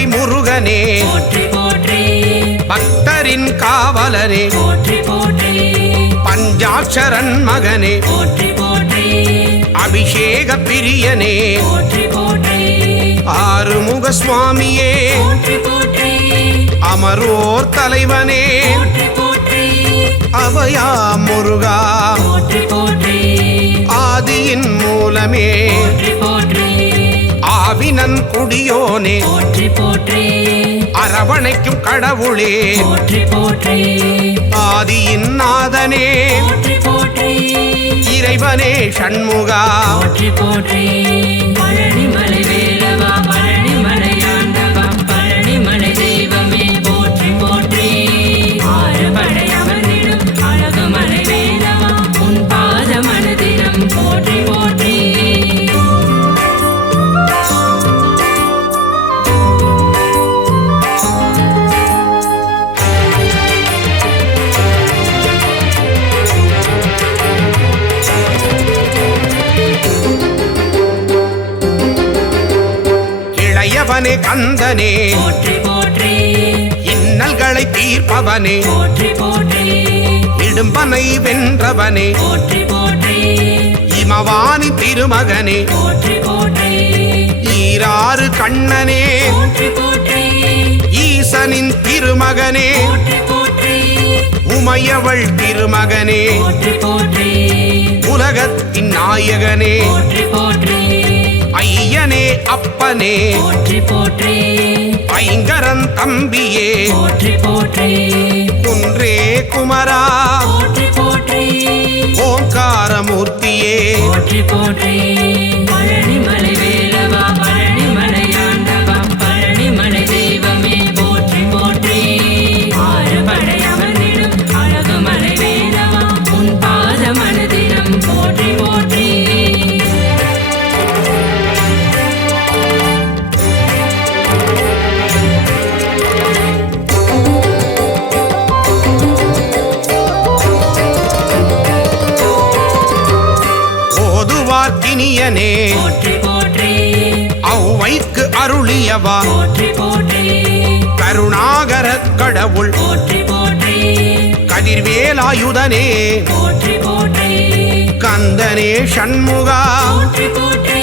மலை முருகனே போற்றி போற்றி பக்தரின் காவலனே போற்றி போற்றி பஞ்சாட்சரன் மகனே போற்றி போற்றி அபிஷேக பிரியனே போற்றி போற்றி ஆறுமுக சுவாமியே போற்றி போற்றி அமரோர் தலைவனே போற்றி போற்றி அபயா முருகா போற்றி போற்றி ஆதியின் மூலமே போற்றி போற்றி ஆவினன் குடியோனே போற்றி போற்றி அரவணைக்கும் கடவுளே போற்றி போற்றி ஆதியின் நாதனே போற்றி போற்றி இறைவனே ஷண்முகா போற்றி போற்றி பழனிமலை வேலவா பழனிமலை ஆண்டவா பழனிமலை தெய்வமே போற்றி போற்றி ஆறுபடை அமர்ந்திடும் அழகுமலை வேலவா உன் பாத மனதிடம் போற்றி போற்றி இளையவனே கந்தனே போற்றி போற்றி இன்னல்களை தீர்ப்பவனே போற்றி போற்றி இடும்பனை வென்றவனே போற்றி போற்றி இமவானி திருமகனே போற்றி போற்றி ஈராறு கண்ணனே போற்றி போற்றி ஈசனின் திருமகனே போற்றி போற்றி உமையவள் திருமகனே போற்றி போற்றி உலகத்தின் நாயகனே போற்றி போற்றி ஐயனே அப்பனே போற்றி போற்றி ஐங்கரன் தம்பியே போற்றி போற்றி குன்றே குமரா போற்றி போற்றி ஓங்காரமூர்த்தியே போற்றி போற்றி பழனிமலை வேலவா பழனிமலை ஆண்டவா பழனிமலை தெய்வமே போற்றி போற்றி ஆறுபடை அமர்ந்திடும் அழகுமலை வேலவா உன் பாத மனதிடம் போற்றி போற்றி ஓதுவார்க்கினியனே போற்றி போற்றி ஔவைக்கு அருளியவா போற்றி போற்றி கருணாகர கடவுள் போற்றி போற்றி கதிர்வேலாயுதனே போற்றி போற்றி கந்தனே ஷண்முகா போற்றி போற்றி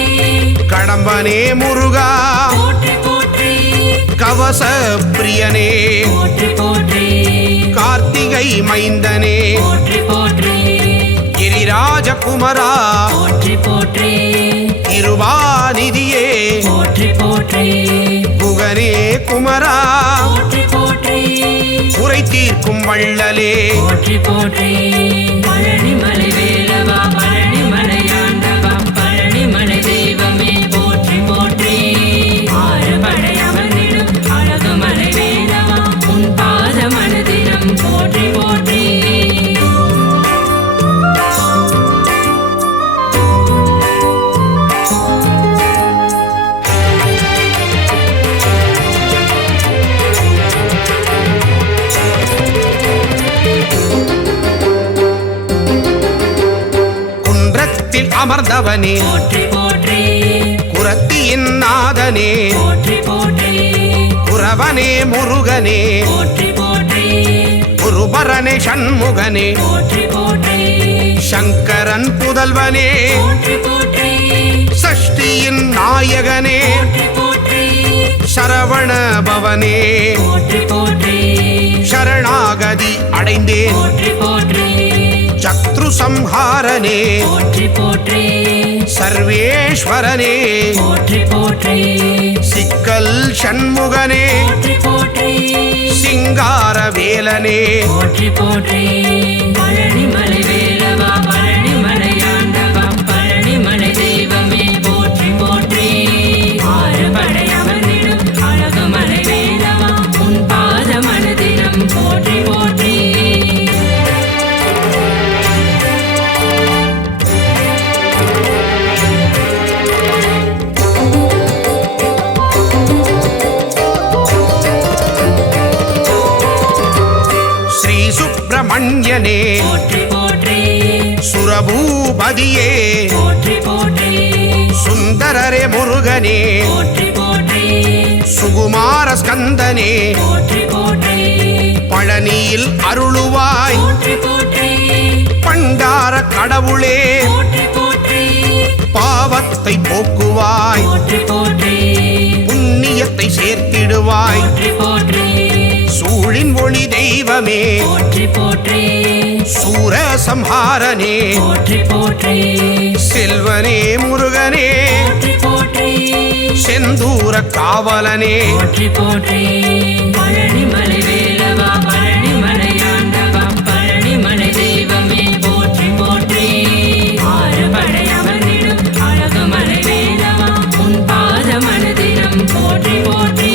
கடம்பனே முருகா போற்றி போற்றி கவச பிரியனே போற்றி போற்றி கார்த்திகை மைந்தனே போற்றி போற்றி கிரிராஜகுமரா போற்றி போற்றி திருவாநிதியே போற்றி போற்றி குகனே குமரா போற்றி போற்றி குறை தீர்க்கும் வள்ளலே போற்றி போற்றி பழனிமலை வேலவா பழனிமலை ஆண்டவா பழனிமலை தெய்வமே போற்றி போற்றி ஆறுபடை அமர்ந்திடும் அழகுமலை வேலவா உன் பாத மனதிடம் போற்றி போற்றி குன்றத்தில் அமர்ந்தவனே போற்றி போற்றி குரத்தியின் நாதனே போற்றி போற்றி குரவனே முருகனே போற்றி போற்றி குருபரனே ஷண்முகனே போற்றி போற்றி சங்கரன் புதல்வனே போற்றி போற்றி சஷ்டியின் நாயகனே போற்றி போற்றி சரவண பவனே போற்றி போற்றி சரணாகதி அடைந்தேன் போற்றி போற்றி சத்ரு சம்ஹாரனே போற்றி போற்றி சர்வேஸ்வரனே போற்றி போற்றி சிக்கல் ஷண்முகனே போற்றி போற்றி சிங்கார வேலனே போற்றி போற்றி பழனிமலை வேலவா பழனிமலை ஆண்டவா பழனிமலை தெய்வமே போற்றி போற்றி ஆறுபடை அமர்ந்திடும் அழகுமலை வேலவா உன் பாத மனதிடம் போற்றி போற்றி ஸ்ரீ சுப்பிரமணியனே போற்றி போற்றி சுரபூபதியே போற்றி போற்றி சுந்தரரே முருகனே போற்றி போற்றி சுகுமார ஸ்கந்தனே போற்றி போற்றி பழனியில் அருளுவாய் போற்றி போற்றி பண்டார கடவுளே போற்றி போற்றி பாவத்தை போக்குவாய் போற்றி போற்றி புண்ணியத்தை சேர்த்திடுவாய் போற்றி போற்றி சூழின் ஒளி தெய்வமே போற்றி போற்றி சூர சம்ஹாரனே போற்றி போற்றி செல்வனே முருகனே போற்றி போற்றி செந்தூர காவலனே போற்றி போற்றி பழனிமலை வேலவா பழனிமலை ஆண்டவா பழனிமலை தெய்வமே போற்றி போற்றி ஆறுபடை அமர்ந்திடும் அழகுமலை வேலவா உன் பாத மனதிலும் போற்றி போற்றி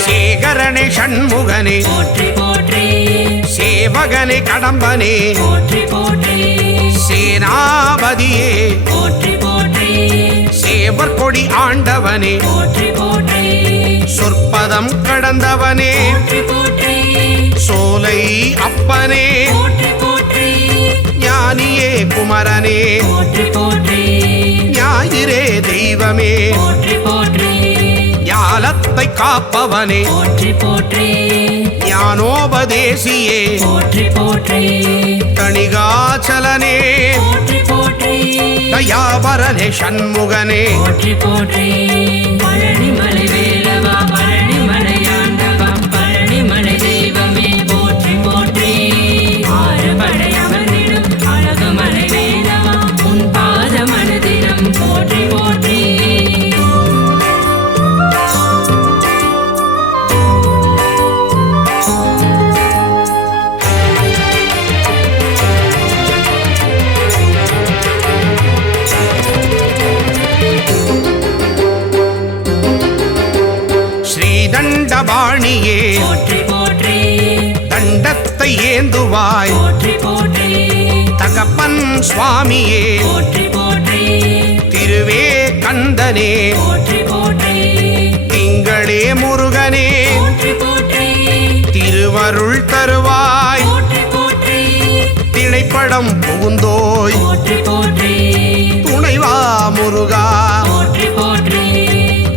சேகரனே ஷண்முகனே போற்றி போற்றி சேவகனே கடம்பனே போற்றி போற்றி சேனாபதியே போற்றி போற்றி சேவர் கொடி ஆண்டவனே போற்றி போற்றி சொற்பதம் கடந்தவனே போற்றி போற்றி சோலை அப்பனே போற்றி போற்றி ஞானியே குமரனே போற்றி போற்றி ஞாயிறே தெய்வமே போற்றி போற்றி ஞாலத்தை காப்பவனே போற்றி போற்றி ஞானோபதேசியே போற்றி போற்றி தணிகாச்சலனே போற்றி போற்றி தயாபரனே ஷண்முகனே போற்றி போற்றி பழனிமலை வேலவா பழனிமலை ஆண்டவா பழனிமலை தெய்வமே போற்றி போற்றி ஆறுபடை அமர்ந்திடும் அழகுமலை வேலவா உன் பாத மனதிலும் போற்றி போற்றி ஸ்ரீதண்டபாணியே போற்றி போற்றி தண்டத்தை ஏந்துவாய் போற்றி போற்றி தகப்பன் சுவாமியே போற்றி போற்றி திருவே கந்தனே போற்றி போற்றி திங்களே முருகனே போற்றி போற்றி திருவருள் தருவாய் போற்றி போற்றி திணைப்படம் புகுந்தோய் போற்றி போற்றி துணைவா முருகா போற்றி போற்றி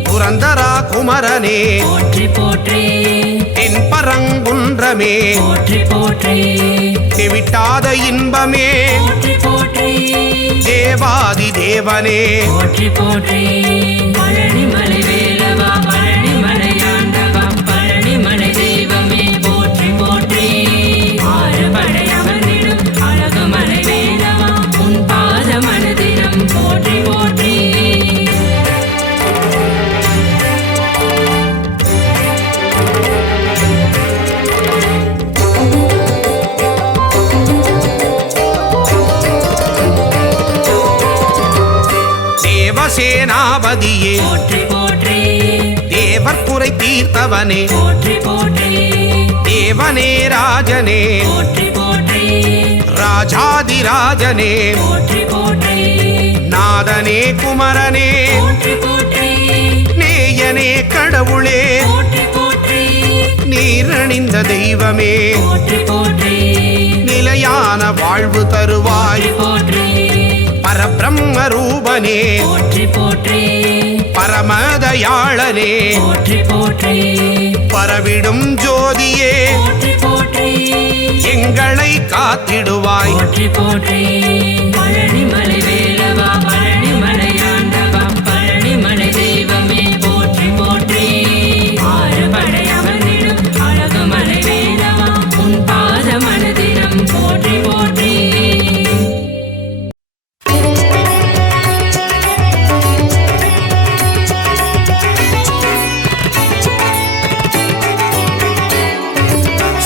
புரந்தரா குமரனே போற்றி போற்றி தென்பரங்குன்றமே போற்றி போற்றி தெவிட்டாத இன்பமே போற்றி போற்றி தேவாதி தேவனே போற்றி போற்றி பழனிமலை வேலவா பழனிமலை ஆண்டவா பழனிமலை தெய்வமே போற்றி போற்றி ஆறுபடை அமர்ந்திடும் அழகுமலை வேலவா உன் பாத மனதிலும் போற்றி போற்றி தேவசேனாபதியே போற்றி போற்றி தேவர் குறை தீர்த்தவனே போற்றி போற்றி தேவனே ராஜனே போற்றி போற்றி ராஜாதிராஜனே போற்றி போற்றி நாதனே குமரனே போற்றி போற்றி நேயனே கடவுளே போற்றி போற்றி நீரணிந்த தெய்வமே போற்றி போற்றி நிலையான வாழ்வு தருவாய் போற்றி பரபிரம்ம ரூபனே போற்றி போற்றி பரமதயாளனே போற்றி போற்றி பரவிடும் ஜோதியே போற்றி போற்றி எங்களை காத்திடுவாய் போற்றி போற்றி பழனிமலை வேலவா பழனிமலை ஆண்டவா பழனிமலை தெய்வமே போற்றி போற்றி ஆறுபடை அமர்ந்திடும் அழகுமலை வேலவா உன் பாத மனதிலும் போற்றி போற்றி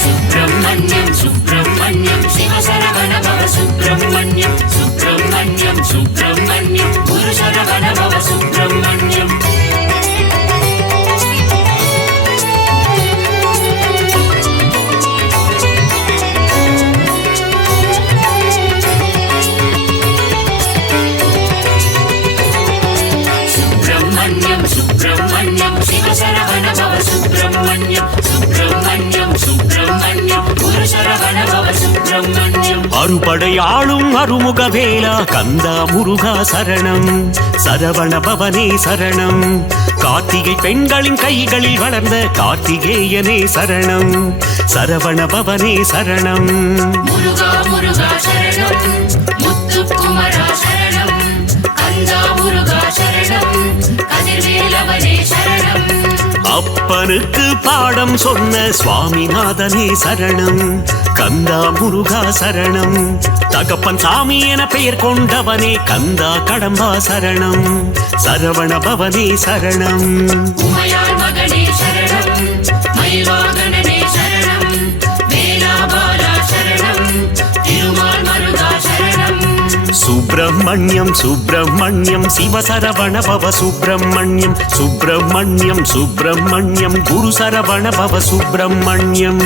सुब्रह्मण्यं सुब्रह्मण्यं शिवशरवण भव सुब्रह्मण्यं सुब्रह्मण्यं सुब्रह्मण्यं गुरुशरवण भव सुब्रह्मण्यम् सुब्रह्मण्यं सुब्रह्मण्यं शिवशरवण भव सुब्रह्मण्यं சுப்பிரமணியம் சுப்பிரமணியம் சுப்பிரமணியம் குரு சரவண பவ சுப்பிரமணியம் அறுபடையாளும் அருமுக வேலா கந்தா முருகா சரணம் சரவண பவனே சரணம் கார்த்திகை பெண்களின் கைகளில் வளர்ந்த கார்த்திகேயனே சரணம் சரவண பவனே சரணம் முருகா முருகா சரணம் முத்துக்குமரா சரணம் கந்தா முருகா சரணம் கதிர்வேலவனே சரணம் அப்பனுக்கு பாடம் சொன்ன சுவாமிநாதனே சரணம் கந்தா முருகா சரணம் தகப்பன் சாமி என பெயர் கொண்டவனே கந்தா கடம்பா சரணம் சரவண பவனே சரணம் உமையாள் மகனே சரணம் மயில்வாகனனே சரணம் வேலாபாலா சரணம் திருமால் மருகா சரணம் சுப்பிரமணியம் சுப்பிரமணியம் சிவசரவண பவ சுப்பிரமணியம் சுப்பிரமணியம் சுப்பிரமணியம் குரு சரவண பவ சுப்பிரமணியம்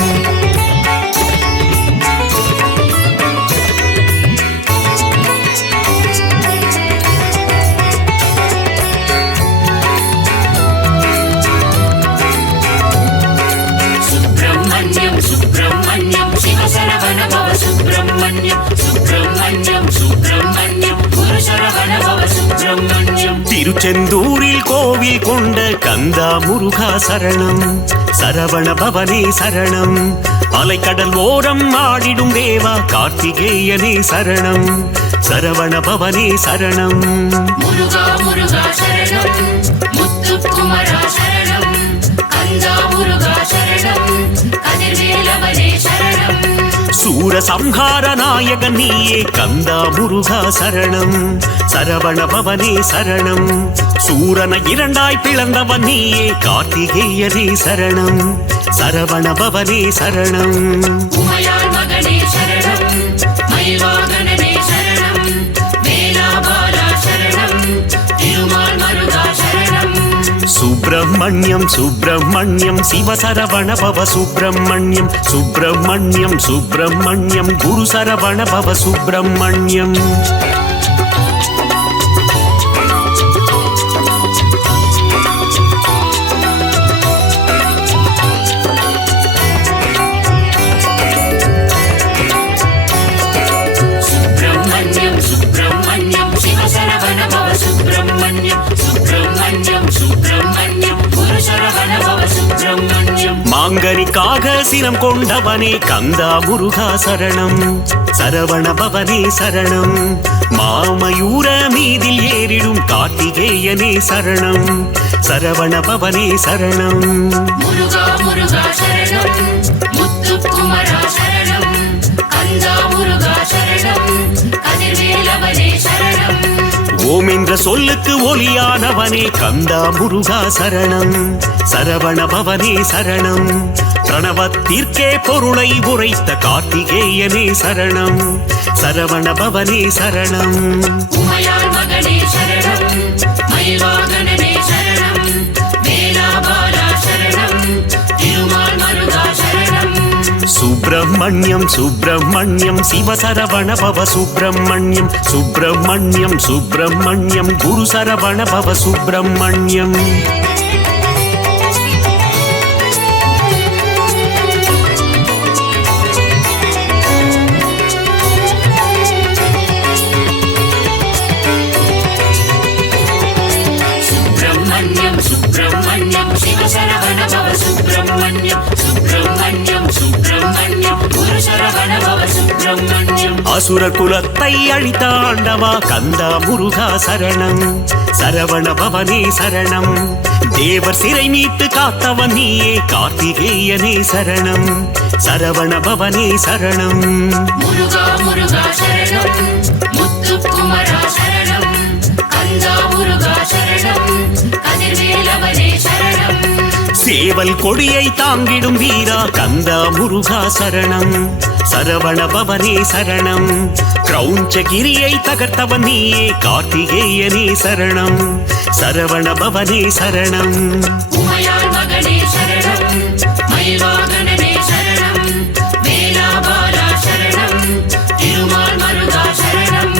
சுப்பிரமணியம் சுப்பிரமணியம் சிவசரவண பவ சுப்பிரமணியம் சுப்பிரமணியம் சுப்பிரமணியம் குரு சரவண பவ சுப்பிரமணியம் திருச்செந்தூரில் கோவில் கொண்ட கந்தா முருகா சரணம் சரவண பவனே சரணம் அலைக்கடல் ஓரம் ஆடிடும் தேவா கார்த்திகேயனே சரணம் சரவண பவனே சரணம் முருகா முருகா சரணம் முத்துக்குமரா சரணம் கந்தா முருகா சரணம் கதிர்வேலவனே சரணம் சூர சம்ஹார நாயகன் நீயே கந்தா முருகா சரணம் சரவண பவனே சரணம் சூரனை இரண்டாய் பிளந்தவன் நீயே கார்த்திகேயனே சரணம் சரவண பவனே சரணம் உமையாள் மகனே சரணம் மயில்வாகனனே சரணம் வேலாபாலா சரணம் திருமால் மருகா சரணம் சுப்பிரமணியம் சுப்பிரமணியம் சிவசரவண பவ சுப்பிரமணியம் சுப்பிரமணியம் சுப்பிரமணியம் குரு சரவண பவ சுப்பிரமணியம் சுப்பிரமணியம் சுப்பிரமணியம் சிவசரவண பவ சுப்பிரமணியம் சுப்பிரமணியம் சுப்பிரமணியம் குரு சரவண பவ சுப்பிரமணியம் மாங்கனிக்காக சிரம் கொண்டவனே கந்தா முருகா சரணம் சரவண பவனே சரணம் மாமயூர மீதில் ஏறிடும் கார்த்திகேயனே சரணம் சரவண பவனே சரணம் முருகா முருகா சரணம் முத்துக்குமரா சரணம் கந்தா முருகா சரணம் கதிர்வேலவனே சரணம் ஓம் என்ற சொல்லுக்கு ஒளியானவனே கந்தா முருகா சரணம் சரவண பவனே சரணம் பிரணவத்திற்கே பொருளை உரைத்த கார்த்திகேயனே சரணம் சரவண பவனே சரணம் உமையாள் மகனே சரணம் மயில்வாகனனே சரணம் வேலாபாலா சரணம் திருமால் மருகா சரணம் சுப்பிரமணியம் சுப்பிரமணியம் சிவசரவண பவ சுப்பிரமணியம் சுப்பிரமணியம் சுப்பிரமணியம் குரு சரவண பவ சுப்பிரமணியம் சுப்பிரமணியம் சுப்பிரமணியம் சிவசரவண பவ சுப்பிரமணியம் சுப்பிரமணியம் சுப்பிரமணியம் குரு சரவண பவ சுப்பிரமணியம் அசுர குலத்தை அழித்த ஆண்டவா கந்தா முருகா சரணம் சரவண பவனே சரணம் தேவர் சிறை மீட்டு காத்தவன் நீயே கார்த்திகேயனே சரணம் சரவண பவனே சரணம் முருகா முருகா சரணம் முத்துக்குமரா சரணம் கந்தா முருகா சரணம் கதிர்வேலவனே சரணம் சேவல் கொடியை தாங்கிடும் வீரா கந்தா முருகா சரணம் சரவண பவனே சரணம் கிரௌஞ்சகிரியை தகர்த்தவன் நீயே கார்த்திகேயனே சரணம் சரவண பவனே சரணம் உமையாள் மகனே சரணம் மயில்வாகனனே சரணம் வேலாபாலா சரணம் திருமால் மருகா சரணம்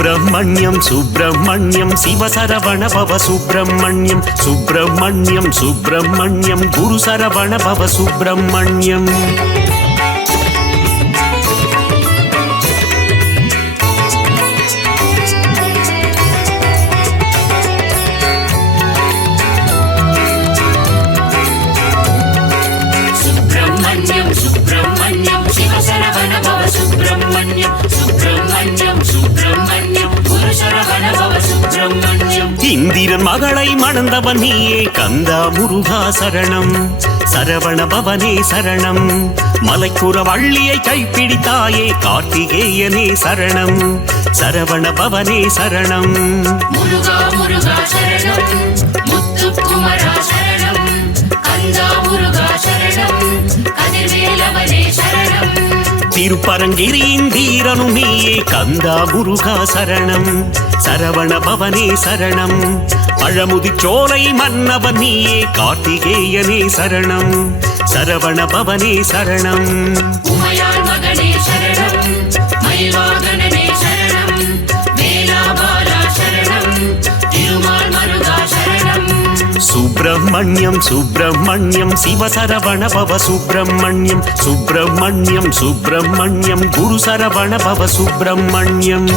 சுப்பிரமணியம் சுப்பிரமணியம் சிவசரவண பவ சுப்பிரமணியம் சுப்பிரமணியம் சுப்பிரமணியம் குரு சரவண பவ சுப்பிரமணியம் சுப்பிரமணியம் சுப்பிரமணியம் சிவசரவண பவ சுப்பிரமணியம் சுப்பிரமணியம் சுப்பிரமணியம் குரு சரவண பவ சுப்பிரமணியம் இந்திரன் மகளை மணந்தவன் நீயே கந்தா முருகா சரணம் சரவண பவனே சரணம் மலைக்குற வள்ளியை கைப்பிடித்தாயே கார்த்திகேயனே சரணம் சரவண பவனே சரணம் முருகா முருகா சரணம் முத்துக்குமரா சரணம் கந்தா முருகா சரணம் கதிர்வேலவனே சரணம் திருப்பரங்கிரியின் தீரனும் நீயே கந்தா முருகா சரணம் சரவண பவனே சரணம் பழமுதிச்சோலை மன்னவன் நீயே கார்த்திகேயனே சரணம் சரவண பவனே சரணம் உமையாள் மகனே சரணம் மயில்வாகனனே சரணம் வேலாபாலா சரணம் திருமால் மருகா சரணம் சுப்பிரமணியம் சுப்பிரமணியம் சிவசரவண பவ சுப்பிரமணியம் சுப்பிரமணியம் சுப்பிரமணியம் குரு சரவண பவ சுப்பிரமணியம்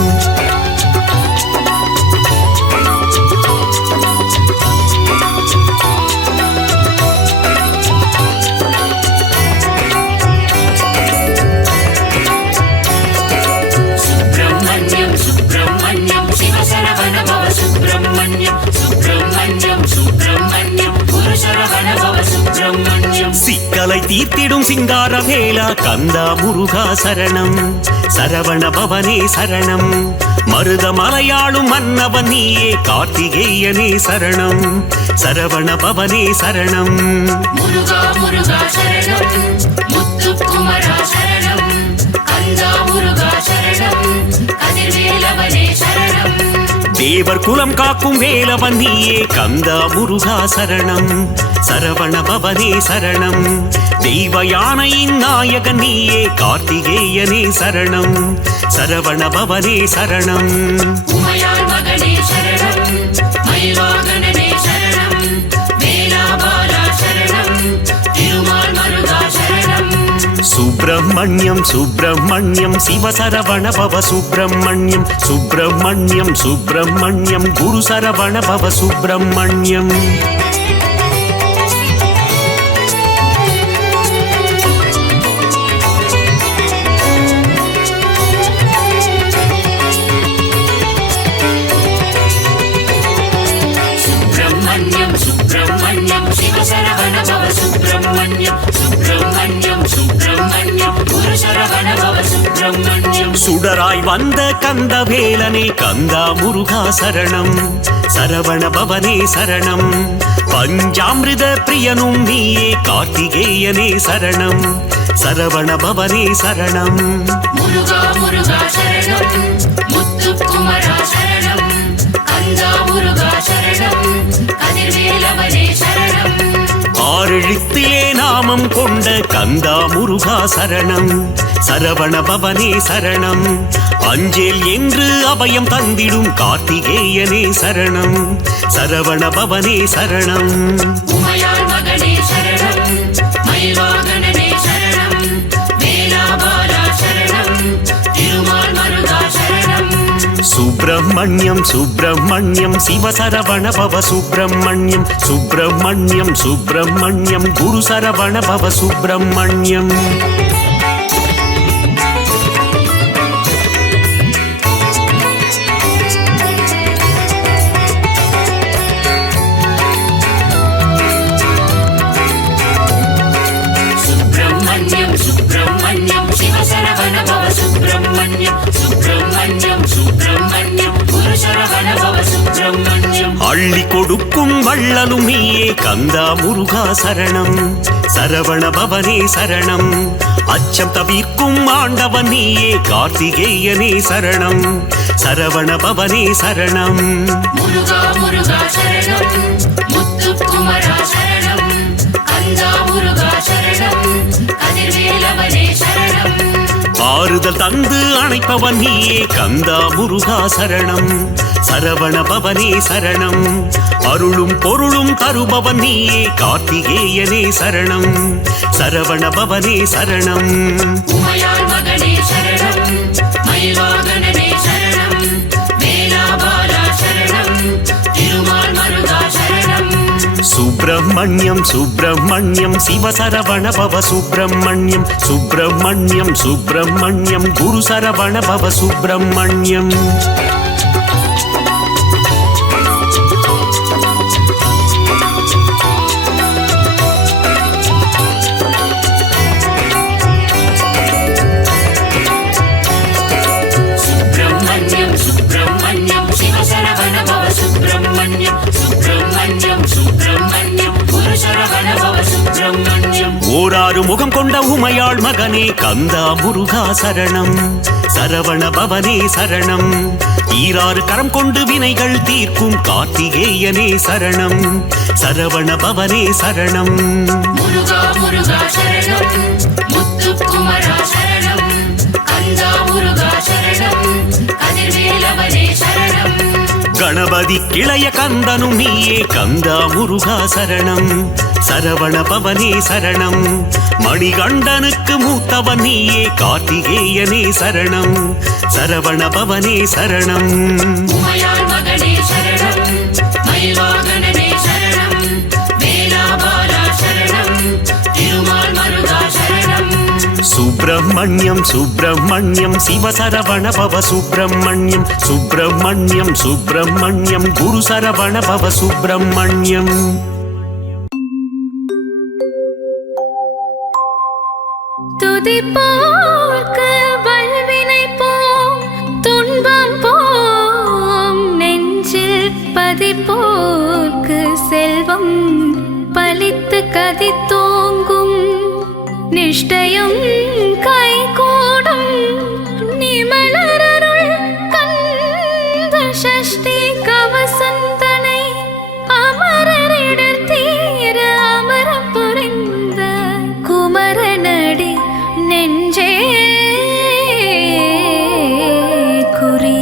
சுப்பிரமணியம் சுப்பிரமணியம் சிவசரவண பவ சுப்பிரமணியம் சுப்பிரமணியம் சுப்பிரமணியம் குரு சரவண பவ சுப்பிரமணியம் சிக்கலை தீர்த்திடும் சிங்கார வேலா கந்தா முருகா சரணம் சரவண பவனே சரணம் மருத மலையாளும் மன்னவன் நீயே கார்த்திகேயனே சரணம் சரவண பவனே சரணம் முருகா முருகா சரணம் முத்துக்குமரா சரணம் கந்தா முருகா சரணம் கதிர்வேலவனே சரணம் தேவர் குலம் காக்கும் வேலவன் நீயே கந்தா முருகா சரணம் சரவண பவனே சரணம் தெய்வ யானையின் நாயகன் நீயே கார்த்திகேயனே சரணம் சரவண பவனே சரணம் உமையாள் மகனே சரணம் மயில்வாகனனே சரணம் வேலாபாலா சரணம் திருமால் மருகா சரணம் சுப்பிரமணியம் சுப்பிரமணியம் சிவசரவண பவ சுப்பிரமணியம் சுப்பிரமணியம் சுப்பிரமணியம் குரு சரவண பவ சுப்பிரமணியம் சுப்பிரமணியம் சுப்பிரமணியம் சிவசரவண பவ சுப்பிரமணியம் சுப்பிரமணியம் சுப்பிரமணியம் குரு சரவண பவ சுப்பிரமணியம் சுடராய் வந்த கந்த வேலனே கந்தா முருகா சரணம் சரவண பவனே சரணம் பஞ்சாமிருத பிரியனும் நீயே கார்த்திகேயனே சரணம் சரவண பவனே சரணம் முருகா முருகா சரணம் முத்துக்குமரா சரணம் கந்தா முருகா சரணம் கதிர்வேலவனே சரணம் ஆறெழுத்திலே நாமம் கொண்ட கந்தா முருகா சரணம் சரவண பவனே சரணம் அஞ்சேல் என்று அபயம் தந்திடும் கார்த்திகேயனே சரணம் சரவண பவனே சரணம் உமையாள் மகனே சரணம் மயில்வாகனனே சரணம் வேலாபாலா சரணம் திருமால் மருகா சரணம் சுப்பிரமணியம் சுப்பிரமணியம் சிவசரவண பவ சுப்பிரமணியம் சுப்பிரமணியம் சுப்பிரமணியம் குரு சரவண பவ சுப்பிரமணியம் சுப்பிரமணியம் சுப்பிரமணியம் சிவசரவண பவ சுப்பிரமணியம் சுப்பிரமணியம் சுப்பிரமணியம் குரு சரவண பவ சுப்பிரமணியம் அள்ளி கொடுக்கும் வள்ளலும் நீயே கந்தா முருகா சரணம் சரவண பவனே சரணம் அச்சம் தவிர்க்கும் ஆண்டவன் நீயே கார்த்திகேயனே சரணம் சரவண பவனே சரணம் முருகா முருகா சரணம் முத்துக்குமரா சரணம் கந்தா முருகா சரணம் கதிர்வேலவனே சரணம் ஆறுத ஆறுதல் தந்து அணைப்பவன் நீயே கந்தா முருகா சரணம் சரவண பவனே சரணம் அருளும் பொருளும் தருபவன் நீயே கார்த்திகேயனே சரணம் சரவண பவனே சரணம் உமையாள் மகனே சரணம் மயில்வாகனனே சரணம் வேலாபாலா சரணம் திருமால் மருகா சரணம் சுப்பிரமணியம் சுப்பிரமணியம் சிவசரவண பவ சுப்பிரமணியம் சுப்பிரமணியம் சுப்பிரமணியம் குரு சரவண பவ சுப்பிரமணியம் சுப்பிரமணியம் சுப்பிரமணியம் சிவசரவண பவ சுப்பிரமணியம் சுப்பிரமணியம் சுப்பிரமணியம் குரு சரவண பவ சுப்பிரமணியம் ஓராறு முகம் கொண்ட உமையாள் மகனே கந்தா முருகா சரணம் சரவண பவனே சரணம் ஈராறு கரம் கொண்டு வினைகள் தீர்க்கும் கார்த்திகேயனே சரணம் சரவண பவனே சரணம் முருகா முருகா சரணம் முத்துக்குமரா சரணம் கந்தா முருகா சரணம் கதிர்வேலவனே சரணம் கணபதி கிளைய கந்தனும் நீயே கந்தா முருகா சரணம் சரவண பவனே சரணம் மணிகண்டனுக்கு மூத்தவன் நீயே கார்த்திகேயனே சரணம் சரவண பவனே சரணம் உமையாள் மகனே சரணம் மயில்வாகனனே சரணம் வேலாபாலா சரணம் திருமால் மருகா சரணம் சுப்பிரமணியம் சுப்பிரமணியம் சிவசரவண பவ சுப்பிரமணியம் சுப்பிரமணியம் சுப்பிரமணியம் குரு சரவண பவ சுப்பிரமணியம் துதிப்போர்க்கு வல்வினை போம் துன்பம் போம் நெஞ்சில் பதிப்போர்க்கு செல்வம் பலித்து கதித்தோங்கும் நிஷ்டையும் கைகூடும் நிமலரருள் கந்த சஷ்டி கவசந்தனை அமரரிடர் தீர அமரம் புரிந்த குமரனடி நெஞ்சே குறி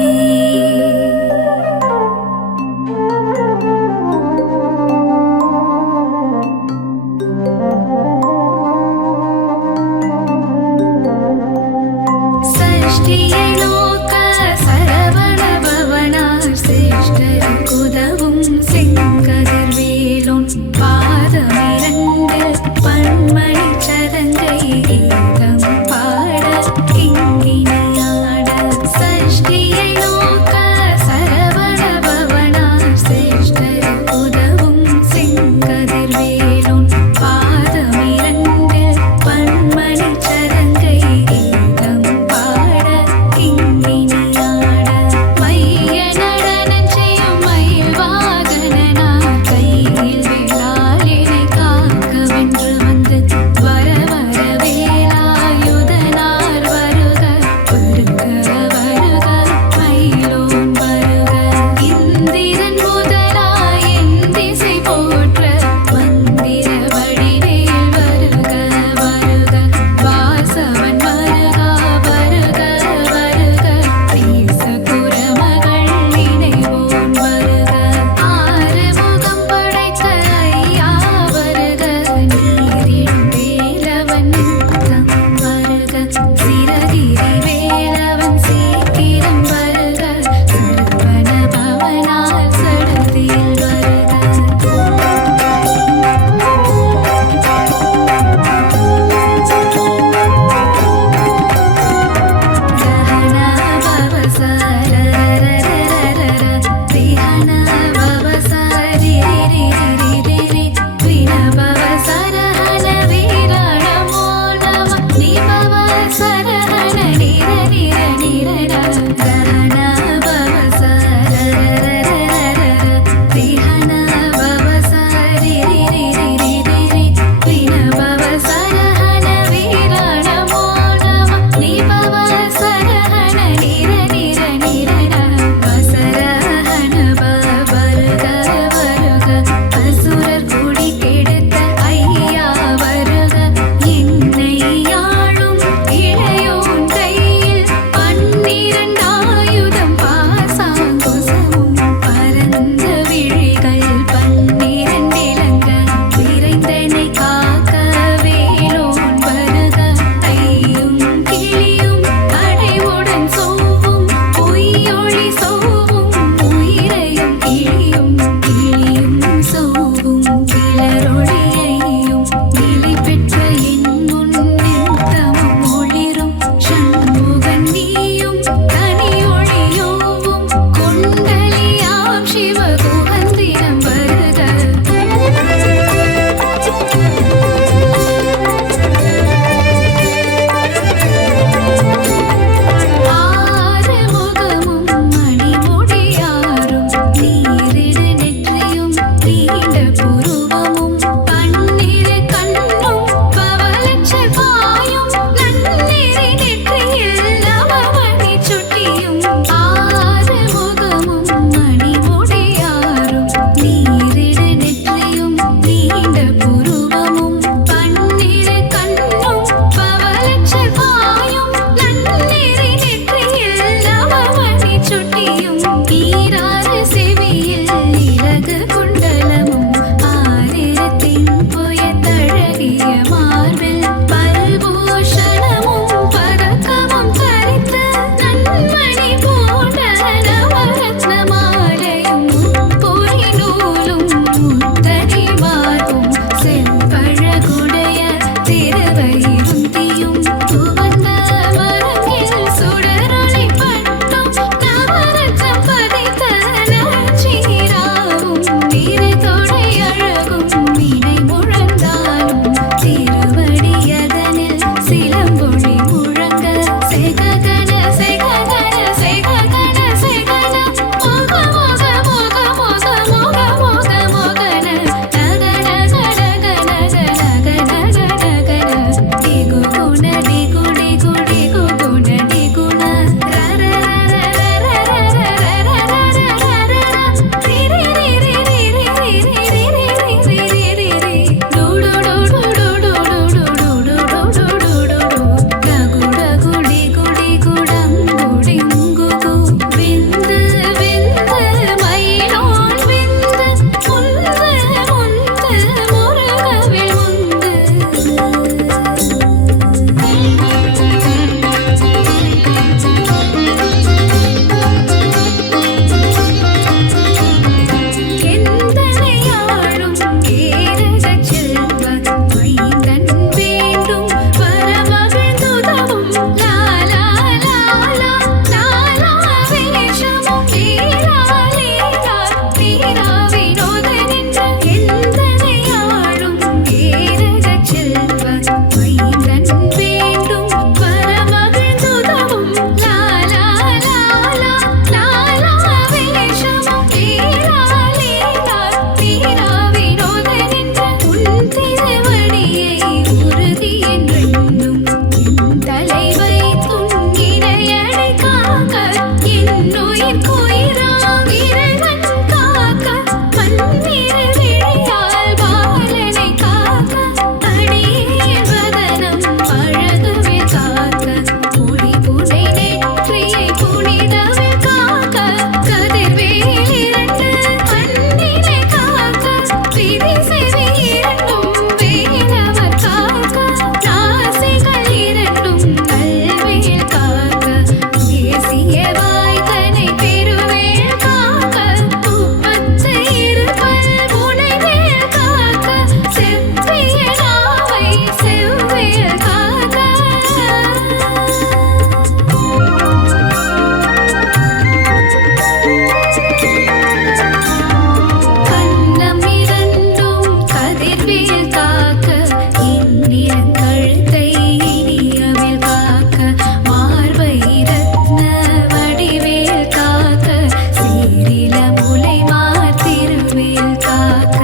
காக்க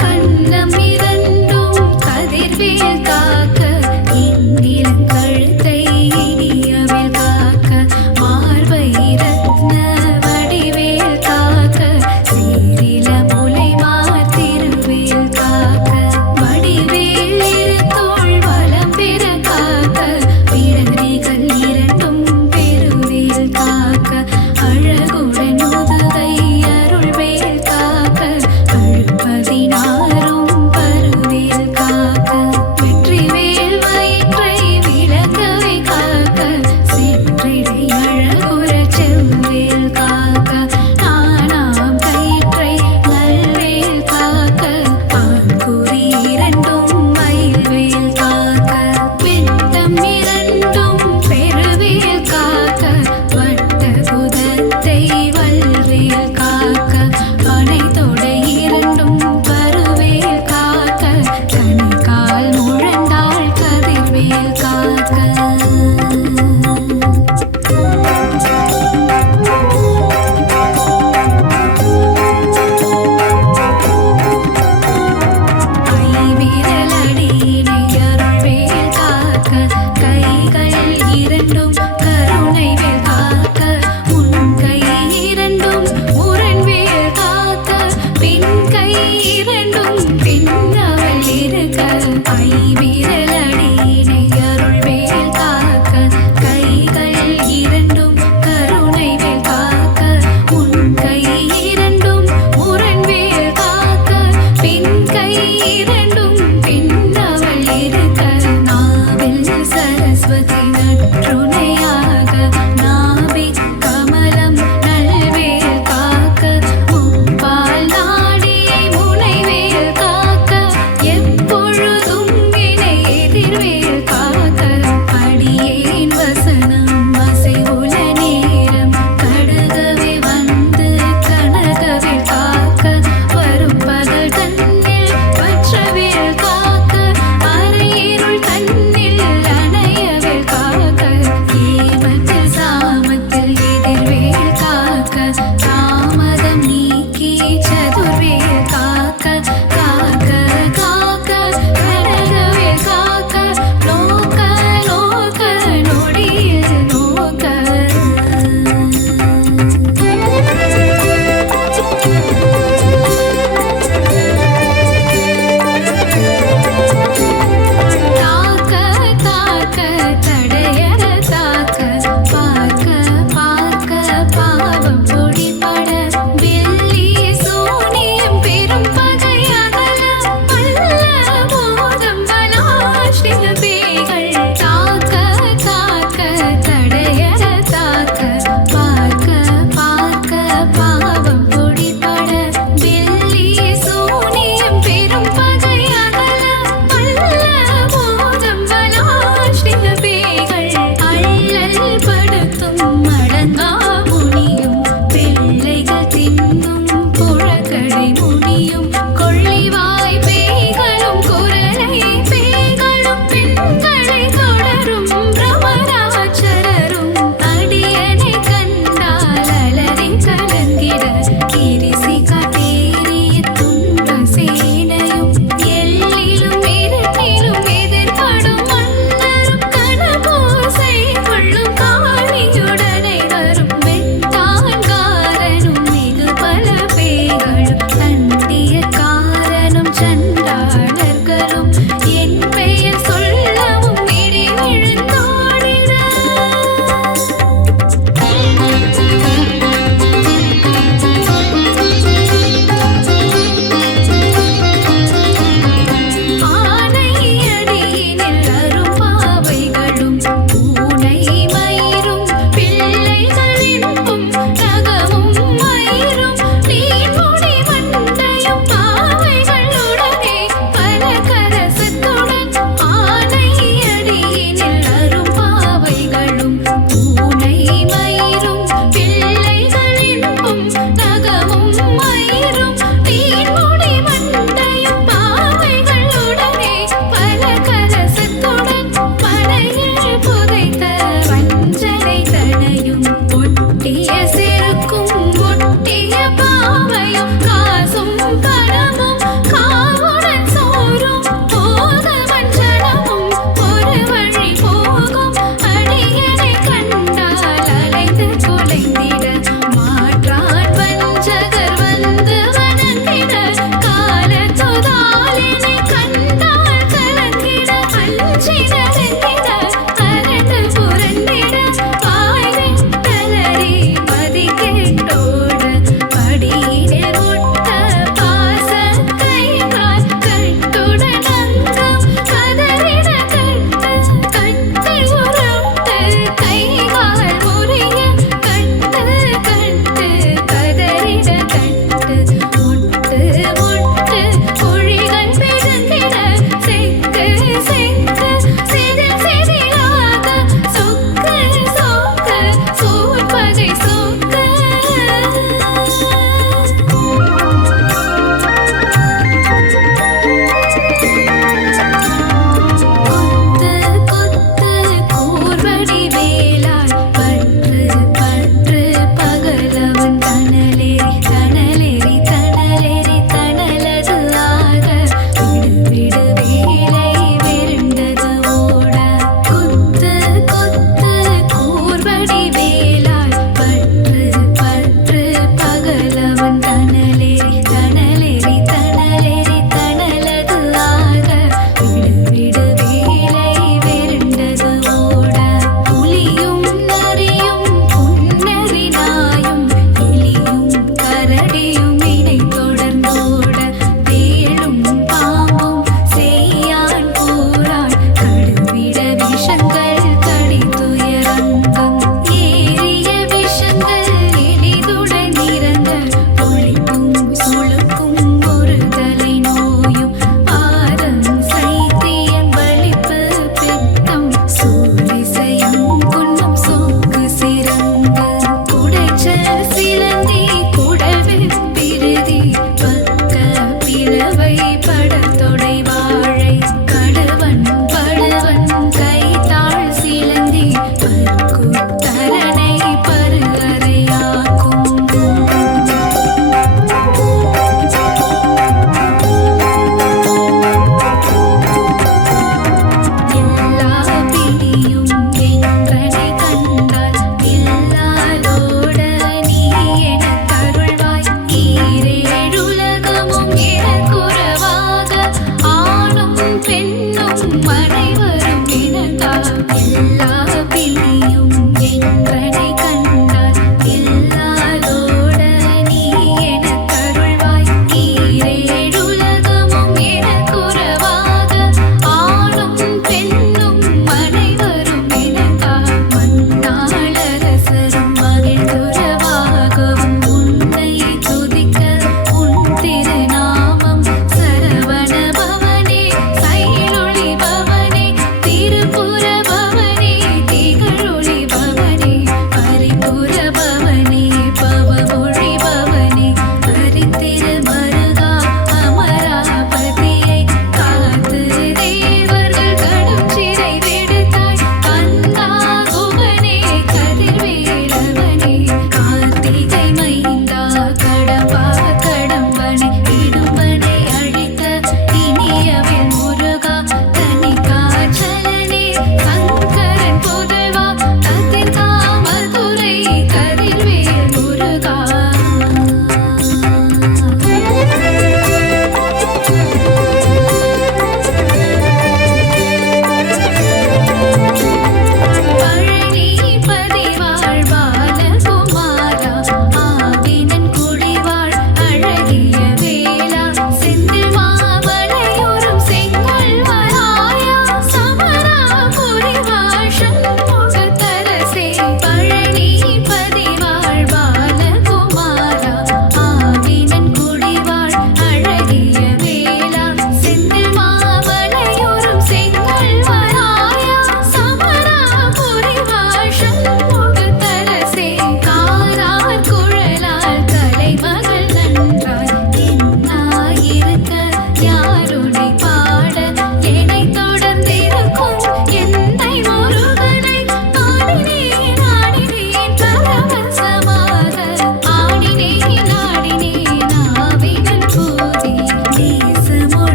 கண்ணம் இரண்டும் கதிர்வேல் காக்க இன்னில் கழுத்தை இனியவேல் காக்க மார்பை ரத்ன வடிவேல் காக்க சீரில முலை மார்த்திருவேல் காக்க வடிவேல் இருத்தோள் வலம் பெற காக்க பிறவிகள் இரண்டும் பெருவேல் காக்க அழகுடன் முதுகை அருள்வேல் காக்க அழுப்பதி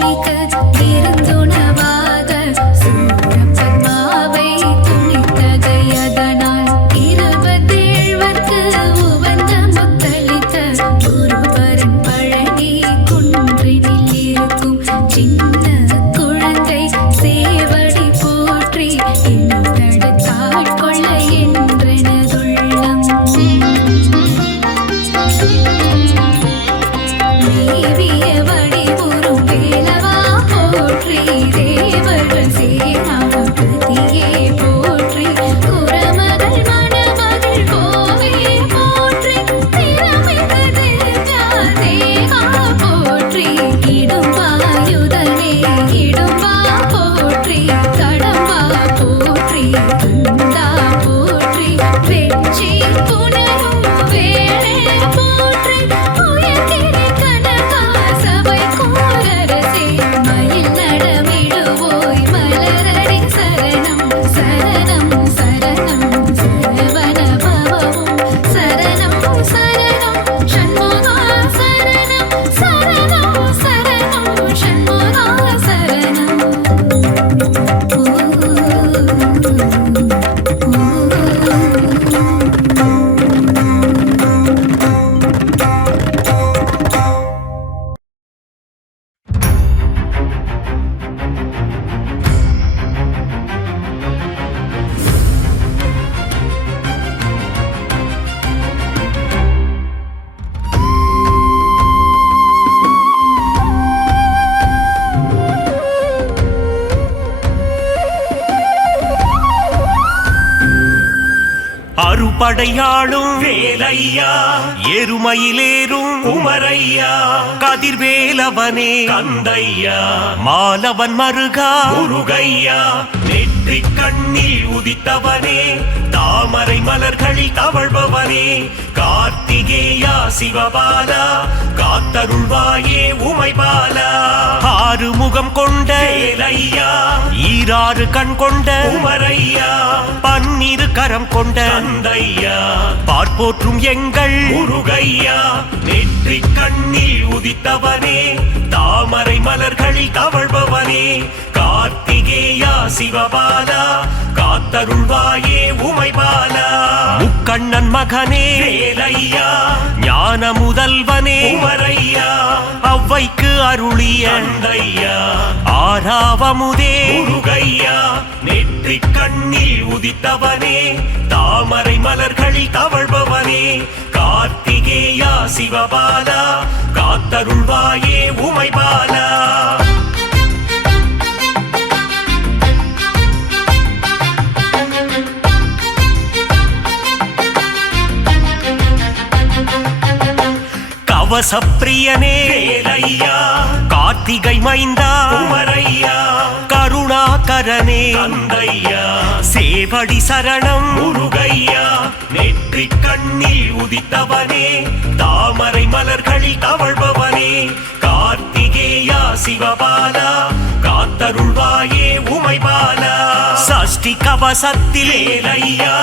லட்சுமிக்கு விருந்துணவாக சூரபத்மாவை துணித்ததை அதனால் 27க்கு உவந்த முத்தளித்த குருபரன் பழனி குன்றினில் இருக்கும் சின்ன குழந்தை சேவடி போற்றி என்னுதடுத்தாள் கொள்ள என்றெனதுள்ளம் தேவிய வடிவுறும் வேலவா போற்றி தேவர்கள் சேனாபதியே போற்றி குரமகள் மணமகள் கோவே போற்றி திறமிகு தேவா தேவா போற்றி இடும்பாயுதனே இடும்பா போற்றி கடம்பா போற்றி கந்தா போற்றி வெற்றி புனரும் வேளே போற்றி உயர்கிரி கனகா சபை கோரரசே மயில் நடமிடுவோய் மலரடி சரணம் சரணம் சரணம் சரவண பவவும் சரணம் சரணம் ஷண்முகா சரணம் சரணம் சரணம் ஷண்முகா சரணம் அறுபடையாளும் வேலையா எருமையிலேறும் குமரையா கதிர்வேலவனே கந்தையா மாலவன் மருகா முருகையா நெற்றி கண்ணில் உதித்தவனே தாமரை மலர்களில் தவழ்பவனே கார்த்திகேயா சிவபாலா காத்தருள்வாயே உமைபாலா ஆறு முகம் கொண்ட வேலையா ஈராறு கண் கொண்ட உமரையா பன்னிரு கரம் கொண்ட கந்தையா பார்ப்போற்றும் எங்கள் முருகையா நெற்றி கண்ணில் உதித்தவனே தாமரை மலர்களில் தவழ்பவனே கார்த்திகேயா சிவபாலா காத்தருள்வாயே உமைபாலா முக்கண்ணன் மகனே வேலையா ஞான முதல்வனே உமரையா அவ்வைக்கு அருளிய கந்தையா ஆறாவமுதே முருகையா நெற்றி கண்ணில் உதித்தவனே தாமரை மலர்களில் தவழ்பவனே கார்த்திகேயா சிவபாலா காத்தருள்வாயே உமைபாலா கவசப்பிரியனே வேலையா கார்த்திகை மைந்தா உமரையா கருணாகரனே கந்தையா சேவடி சரணம் முருகையா நெற்றி கண்ணில் உதித்தவனே தாமரை மலர்களில் தவழ்பவனே கார்த்திகேயா சிவபாலா காத்தருள்வாயே உமைபாலா சஷ்டி கவசத்தில் வேலையா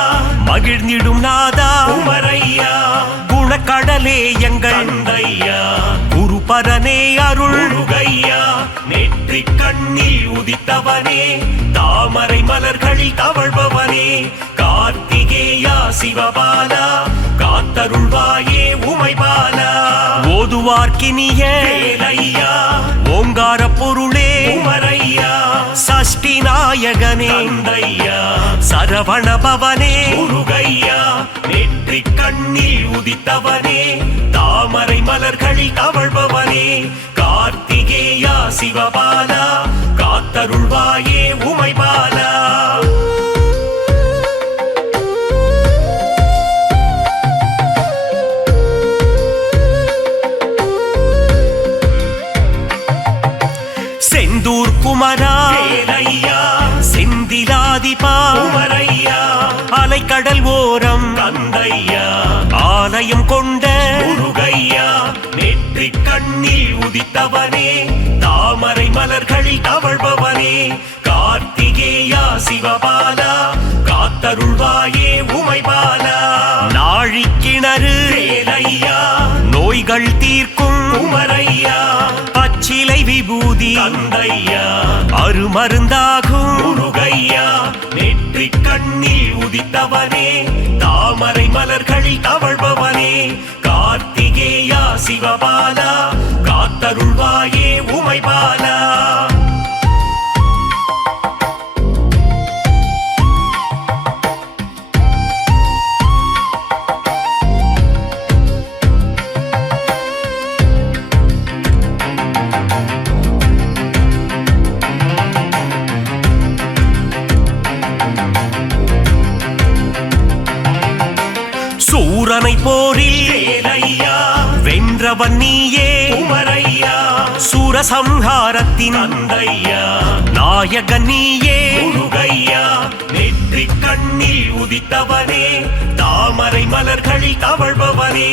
மகிழ்ந்திடும் நாதா உமரையா குணக்கடலே எங்கள் கந்தையா குருபரனே அருள் முருகையா நெற்றி கண்ணில் உதித்தவனே தாமரை மலர்களில் தவழ்பவனே கார்த்திகேயா சிவபாலா காத்தருள்வாயே உமைபாலா ஓதுவார்க்கினிய வேலையா ஓங்கார பொருளே உமரையா சஷ்டி நாயகனே கந்தையா சரவண பவனே முருகையா நெற்றி கண்ணில் உதித்தவனே தாமரை மலர்களில் தவழ்பவனே கார்த்திகேயா சிவபாலா காத்தருள்வாயே உமைபாலா செந்தூர் குமரா வேலையா செந்திலாதிபா உமரையா அலைக்கடல் ஓரம் கந்தையா ஆலயம் கொண்ட முருகையா நெற்றி கண்ணில் உதித்தவனே தாமரை மலர்களில் தவழ்பவனே கார்த்திகேயா சிவபாலா காத்தருள்வாயே உமைபாலா நாழிக்கிணறு வேலையா நோய்கள் தீர்க்கும் உமரையா பச்சிலை விபூதி கந்தையா அருமருந்தாகும் முருகையா நெற்றி கண்ணில் உதித்தவனே தாமரை மலர்களில் தவழ்பவனே கார்த்திகேயா சிவபாலா காத்தருள்வாயே உமைபாலா சூரனை போரில் வேலையா வென்றவன் நீயே உமரையா சூரசம்ஹாரத்தின் அந்தையா நாயகன் நீயே முருகையா நெற்றி கண்ணில் உதித்தவனே தாமரை மலர்களில் தவழ்பவனே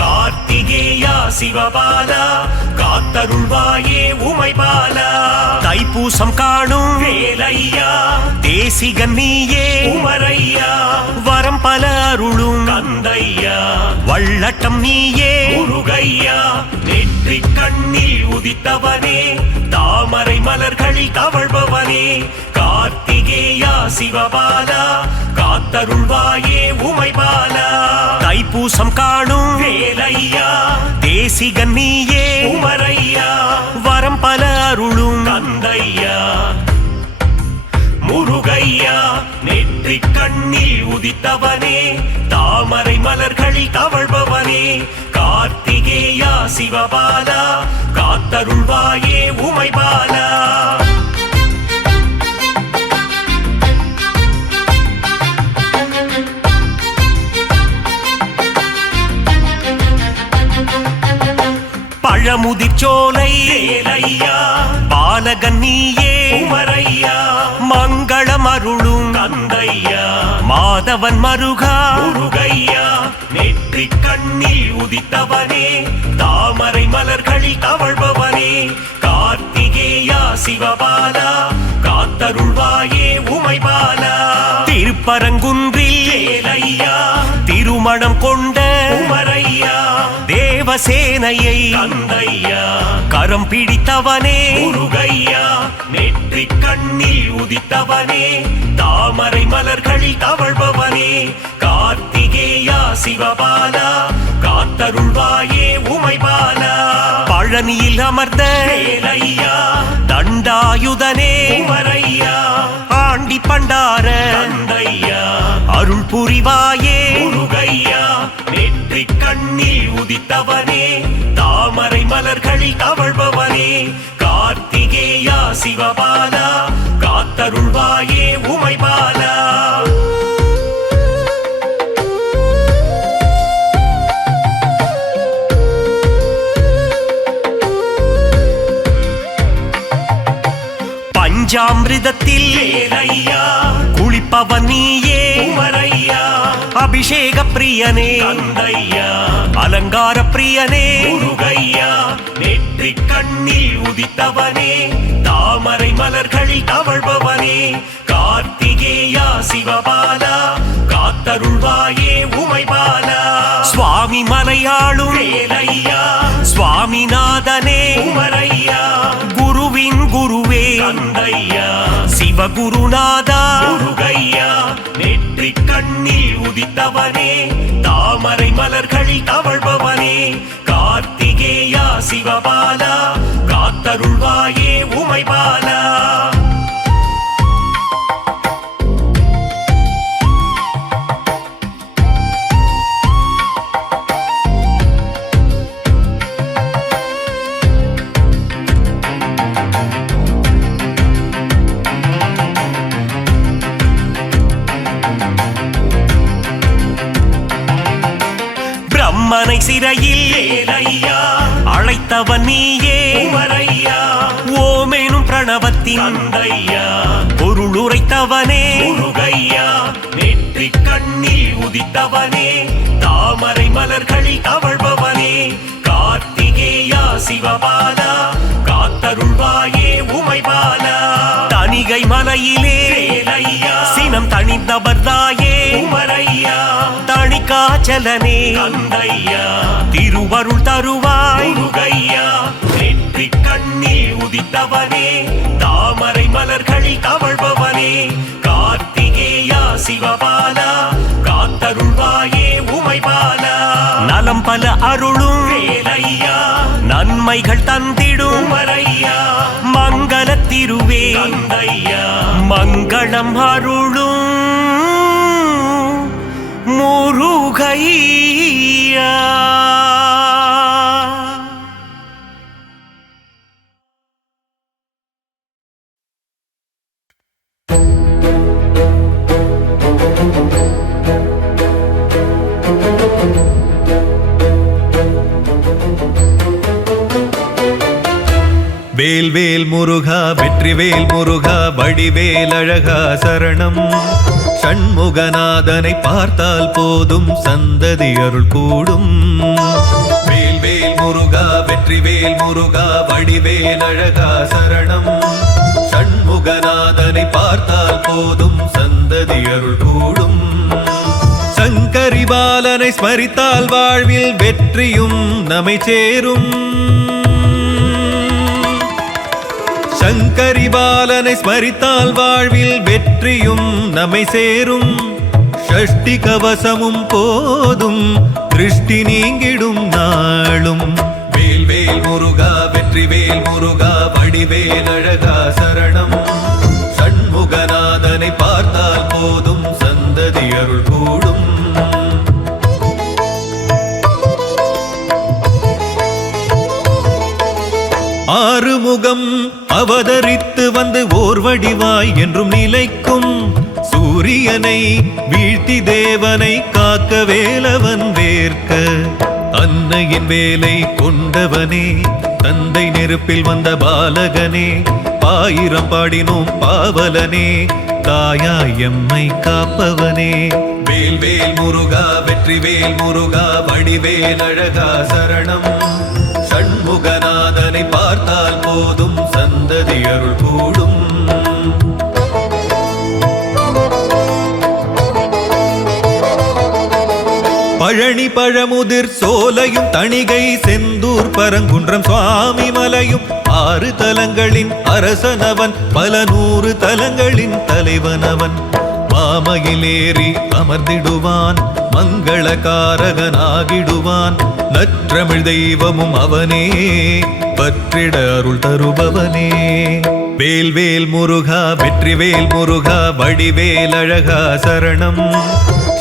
கார்த்திகேயா சிவபாலா காத்தருள்வாயே உமைபாலா தைப்பூசம் காணும் வேலையா தேசிகன் நீயே உமரையா வரம் பல அருளும் கந்தையா வள்ளட்டம் நீயே முருகையா நெற்றி கண்ணில் உதித்தவனே தாமரை மலர்களில் தவழ்பவனே கார்த்திகேயா சிவபாலா காத்தருள்வாயே உமைபாலா தைப்பூசம் காணும் வேலையா தேசிகன் நீயே உமரையா வரம் பல அருளும் கந்தையா முருகையா நெற்றி கண்ணில் உதித்தவனே தாமரை மலர்களில் தவழ்பவனே கார்த்திகேயா சிவபாலா காத்தருள்வாயே உமைபாலா பழமுதிர்ச்சோலை வேலையா பாலகன் நீயே உமரையா மங்களம் அருளும் கந்தையா மாதவன் மருகா முருகையா நெற்றி கண்ணில் உதித்தவனே தாமரை மலர்களில் தவழ்பவனே கார்த்திகேயா சிவபாலா காத்தருள்வாயே உமைபாலா திருப்பரங்குன்றில் வேலையா திருமணம் கொண்ட உமரையா தேவசேனையை கந்தையா கரம் பிடித்தவனே முருகையா நெற்றி கண்ணில் உதித்தவனே தாமரை மலர்களில் தவழ்பவனே கார்த்திகேயா சிவபாலா காத்தருள்வாயே உமைபாலா பழனியில் அமர்ந்த வேலையா தண்டாயுதனே உமரையா ஆண்டி பண்டார கந்தையா அருள் புரிவாயே முருகையா நெற்றி கண்ணில் உதித்தவனே தாமரை மலர்களில் தவழ்பவனே கார்த்திகேயா சிவபாலா காத்தருள்வாயே உமைபாலா பஞ்சாமிர்தத்தில் வேலையா குளிப்பவன் நீயே உமரையா அபிஷேக பிரியனே கந்தையா அலங்கார பிரியனே முருகையா நெற்றி கண்ணில் உதித்தவனே தாமரை மலர்களில் தவழ்பவனே கார்த்திகேயா சிவபாலா காத்தருள்வாயே உமைபாலா சுவாமி மலையாளும் வேலையா சுவாமிநாதனே உமரையா குருவின் குருவே கந்தையா சிவகுருநாதா முருகையா நெற்றி கண்ணில் உதித்தவனே தாமரை மலர்களில் தவழ்பவனே கார்த்திகேயா சிவபாலா காத்தருள்வாயே உமைபாலா பிரம்மனை சிறையில் வேலையா அழைத்தவன் நீயே உமரையா ஓமேனும் பிரணவத்தின் கந்தையா பொருள் உரைத்தவனே முருகையா நெற்றி கண்ணில் உதித்தவனே தாமரை மலர்களில் தவழ்பவனே கார்த்திகேயா சிவபாலா காத்தருள்வாயே உமைபாலா தணிகை மலையிலே வேலையா சினம் தணிந்தவர்தாயே உமரையா தணிகாச்சலனே கந்தையா திருவருள் தருவாய் முருகையா நெற்றி நெற்றிக் கண்ணில் உதித்தவனே தாமரை மலர்களில் தவழ்பவனே கார்த்திகேயா சிவபாலா காத்தருள்வாயே உமைபாலா நலம் பல அருளும் வேலையா நன்மைகள் தந்திடும் மரையா மங்கள திருவே தந்தையா மங்களம் அருளும் முருகையா. வேல்வேல் முருகா வெற்றிவேல் முருகா வடிவேல் அழகா சரணம். சண்முகநாதனை பார்த்தால் போதும் சந்ததி அருள் கூடும். வேல்வேல் முருகா வெற்றிவேல் முருகா வடிவேல் அழகா சரணம். சண்முகநாதனை பார்த்தால் போதும் சந்ததி அருள் கூடும். சங்கரி பாலனை ஸ்மரித்தால் வாழ்வில் வெற்றியும் நம்மை சேரும். சங்கரி பாலனை ஸ்மரித்தால் வாழ்வில் வெற்றியும் நம்மை சேரும். ஷஷ்டி கவசமும் போதும் திருஷ்டி நீங்கிடும் நாளும். வேல்வேல் முருகா வெற்றிவேல் முருகா வடிவேல் அழகா சரணம். சண்முகநாதனை பார்த்தால் போதும் சந்ததி அருள் கூடும். ஆறுமுகம் அவதரித்து வந்து ஓர் வடிவாய் என்றும் நிலைக்கும். சூரியனை வீழ்த்தி தேவனை காக்க வேலவன் வேர்க்க. அன்னையின் வேலை கொண்டவனே தந்தை நெருப்பில் வந்த பாலகனே. பாயிரம் பாடினோம் பாவலனே தாயாய் எம்மை காப்பவனே. வேல்வேல் முருகா வெற்றிவேல் முருகா வடிவேல் அழகா சரணம். சண்முகநாதனை பார்த்தால் போதும் சந்ததி அருள் கூடும். பழனி பழமுதிர் சோலையும் தணிகை செந்தூர் பரங்குன்றம் சுவாமி மலையும் 6 தலங்களின் அரசனவன் பல 100 தலங்களின் தலைவனவன். மாமையிலேறி அமர்ந்திடுவான் மங்களகாரகனாகிடுவான். நற்றமிழ் தெய்வமும் அவனே பற்றிட அருள் தருபவனே. வேல்வேல் முருகா வெற்றிவேல் முருகா வடிவேல் அழகா சரணம்.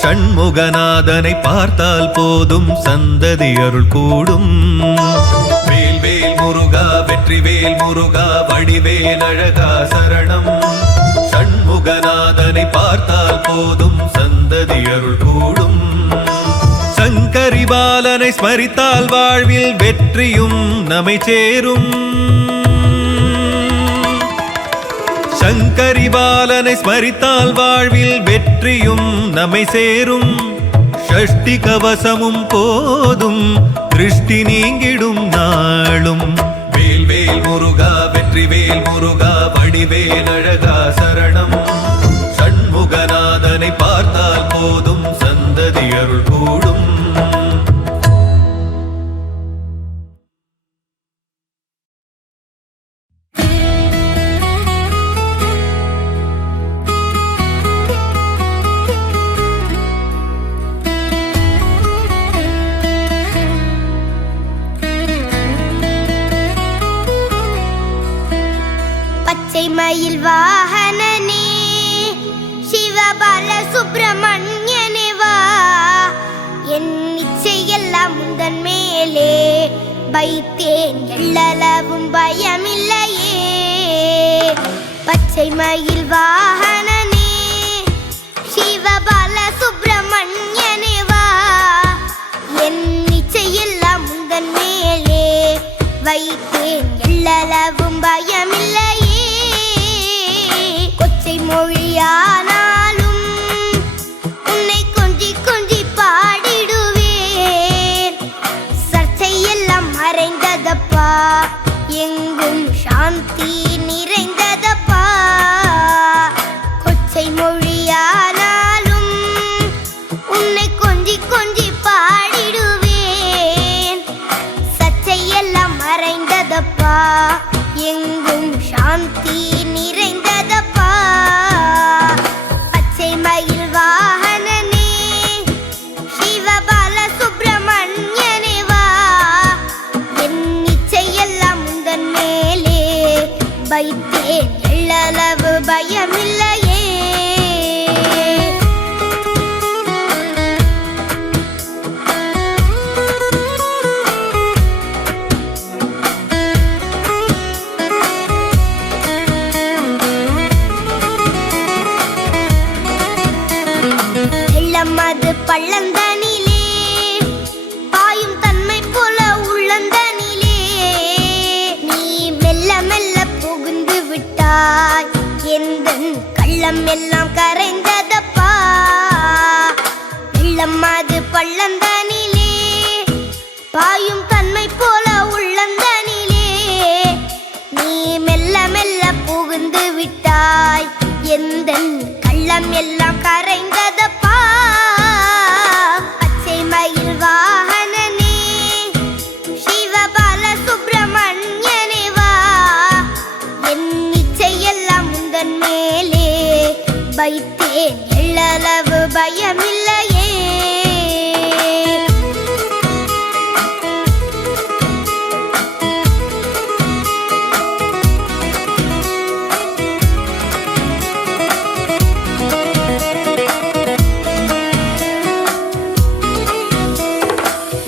சண்முகநாதனை பார்த்தால் போதும் சந்ததி அருள் கூடும். வேல்வேல் முருகா வெற்றிவேல் முருகா வடிவேல் அழகா சரணம். சண்முகநாதனை பார்த்தால் போதும் சந்ததி அருள் கூடும். சங்கரி பாலனை ஸ்மரித்தால் வாழ்வில் வெற்றியும் நம்மை சேரும். சங்கரி பாலனை ஸ்மரித்தால் வாழ்வில் வெற்றியும் நம்மை சேரும். ஷஷ்டி கவசமும் போதும் திருஷ்டி நீங்கிடும் நாளும். வேல்வேல் முருகா வெற்றிவேல் முருகா வடிவேல் அழகா சரணம். சண்முகநாதனை பார்த்தால் போதும் சந்ததி அருள் கூடும். மயில் வாகனனே சிவபால சுப்பிரமணியனே வா. என் இச்சையெல்லாம் முந்தன் மேலே வைத்தேன் எள்ளளவும் பயமில்லையே. பச்சை மயில் வாகனனே சிவபால சுப்பிரமணியனே வா. என் இச்சையெல்லாம் முந்தன் மேலே வைத்தேன் எள்ளளவும் பயமில்லையே. மொழியானாலும் உன்னை கொஞ்சி கொஞ்சி பாடிடுவேன். சர்ச்சையெல்லாம் மறைந்ததப்பா எங்கும் சாந்தி நிறைந்ததப்பா. கொச்சை மொழியானாலும் உன்னை கொஞ்சி கொஞ்சி பாடிடுவேன். சர்ச்சையெல்லாம் மறைந்ததப்பா சாந்தி நிறைந்ததப்பா பச்சை மயில் வாகனனே சிவபால சுப்பிரமணியனே வா என் இச்சையெல்லாம் உந்தன் மேலே வைத்தேன் எள்ளளவு பயமில்லையே அது பள்ளந்தனிலே பாயும் தன்மை போல உள்ளந்தனிலே நீ மெல்ல மெல்ல புகுந்து விட்டாய் எந்தன் கள்ளம் எல்லாம் கரைந்ததப்பா வெள்ளம் அது பள்ளந்தனிலே பாயும் தன்மை போல உள்ளந்தனிலே நீ மெல்ல மெல்ல புகுந்து விட்டாய் எந்தன் கள்ளம் எல்லாம் கரைந்ததப்பா வைத்தேன் எள்ளளவு பயமில்லையே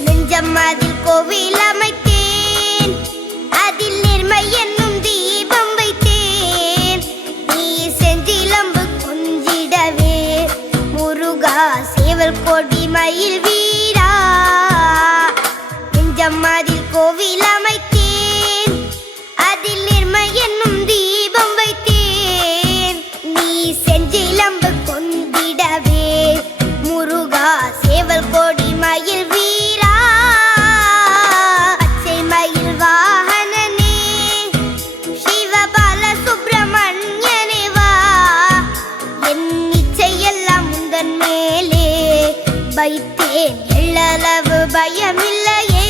நெஞ்சம் அதில் கோவில் அமைத்தேன் அதில் நிர்மை என்னும் தீபம் வைத்தேன் நீ செஞ்சிலம்பு கொஞ்சிடவே முருகா சேவல் கொடி மயில் வீரா நெஞ்சம் அதில் கோவில் அமைத்தேன் அதில் நிர்மை என்னும் தீபம் வைத்தேன் நீ செஞ்சிலம்பு கொண்டிடவே முருகா சேவல் கொடி மயில் வீரா பச்சை மயில் வாகனனே சிவபால சுப்பிரமணியனே வா என் இச்சையெல்லாம் உந்தன் மேலே வைத்தேன் எள்ளளவு பயமில்லையே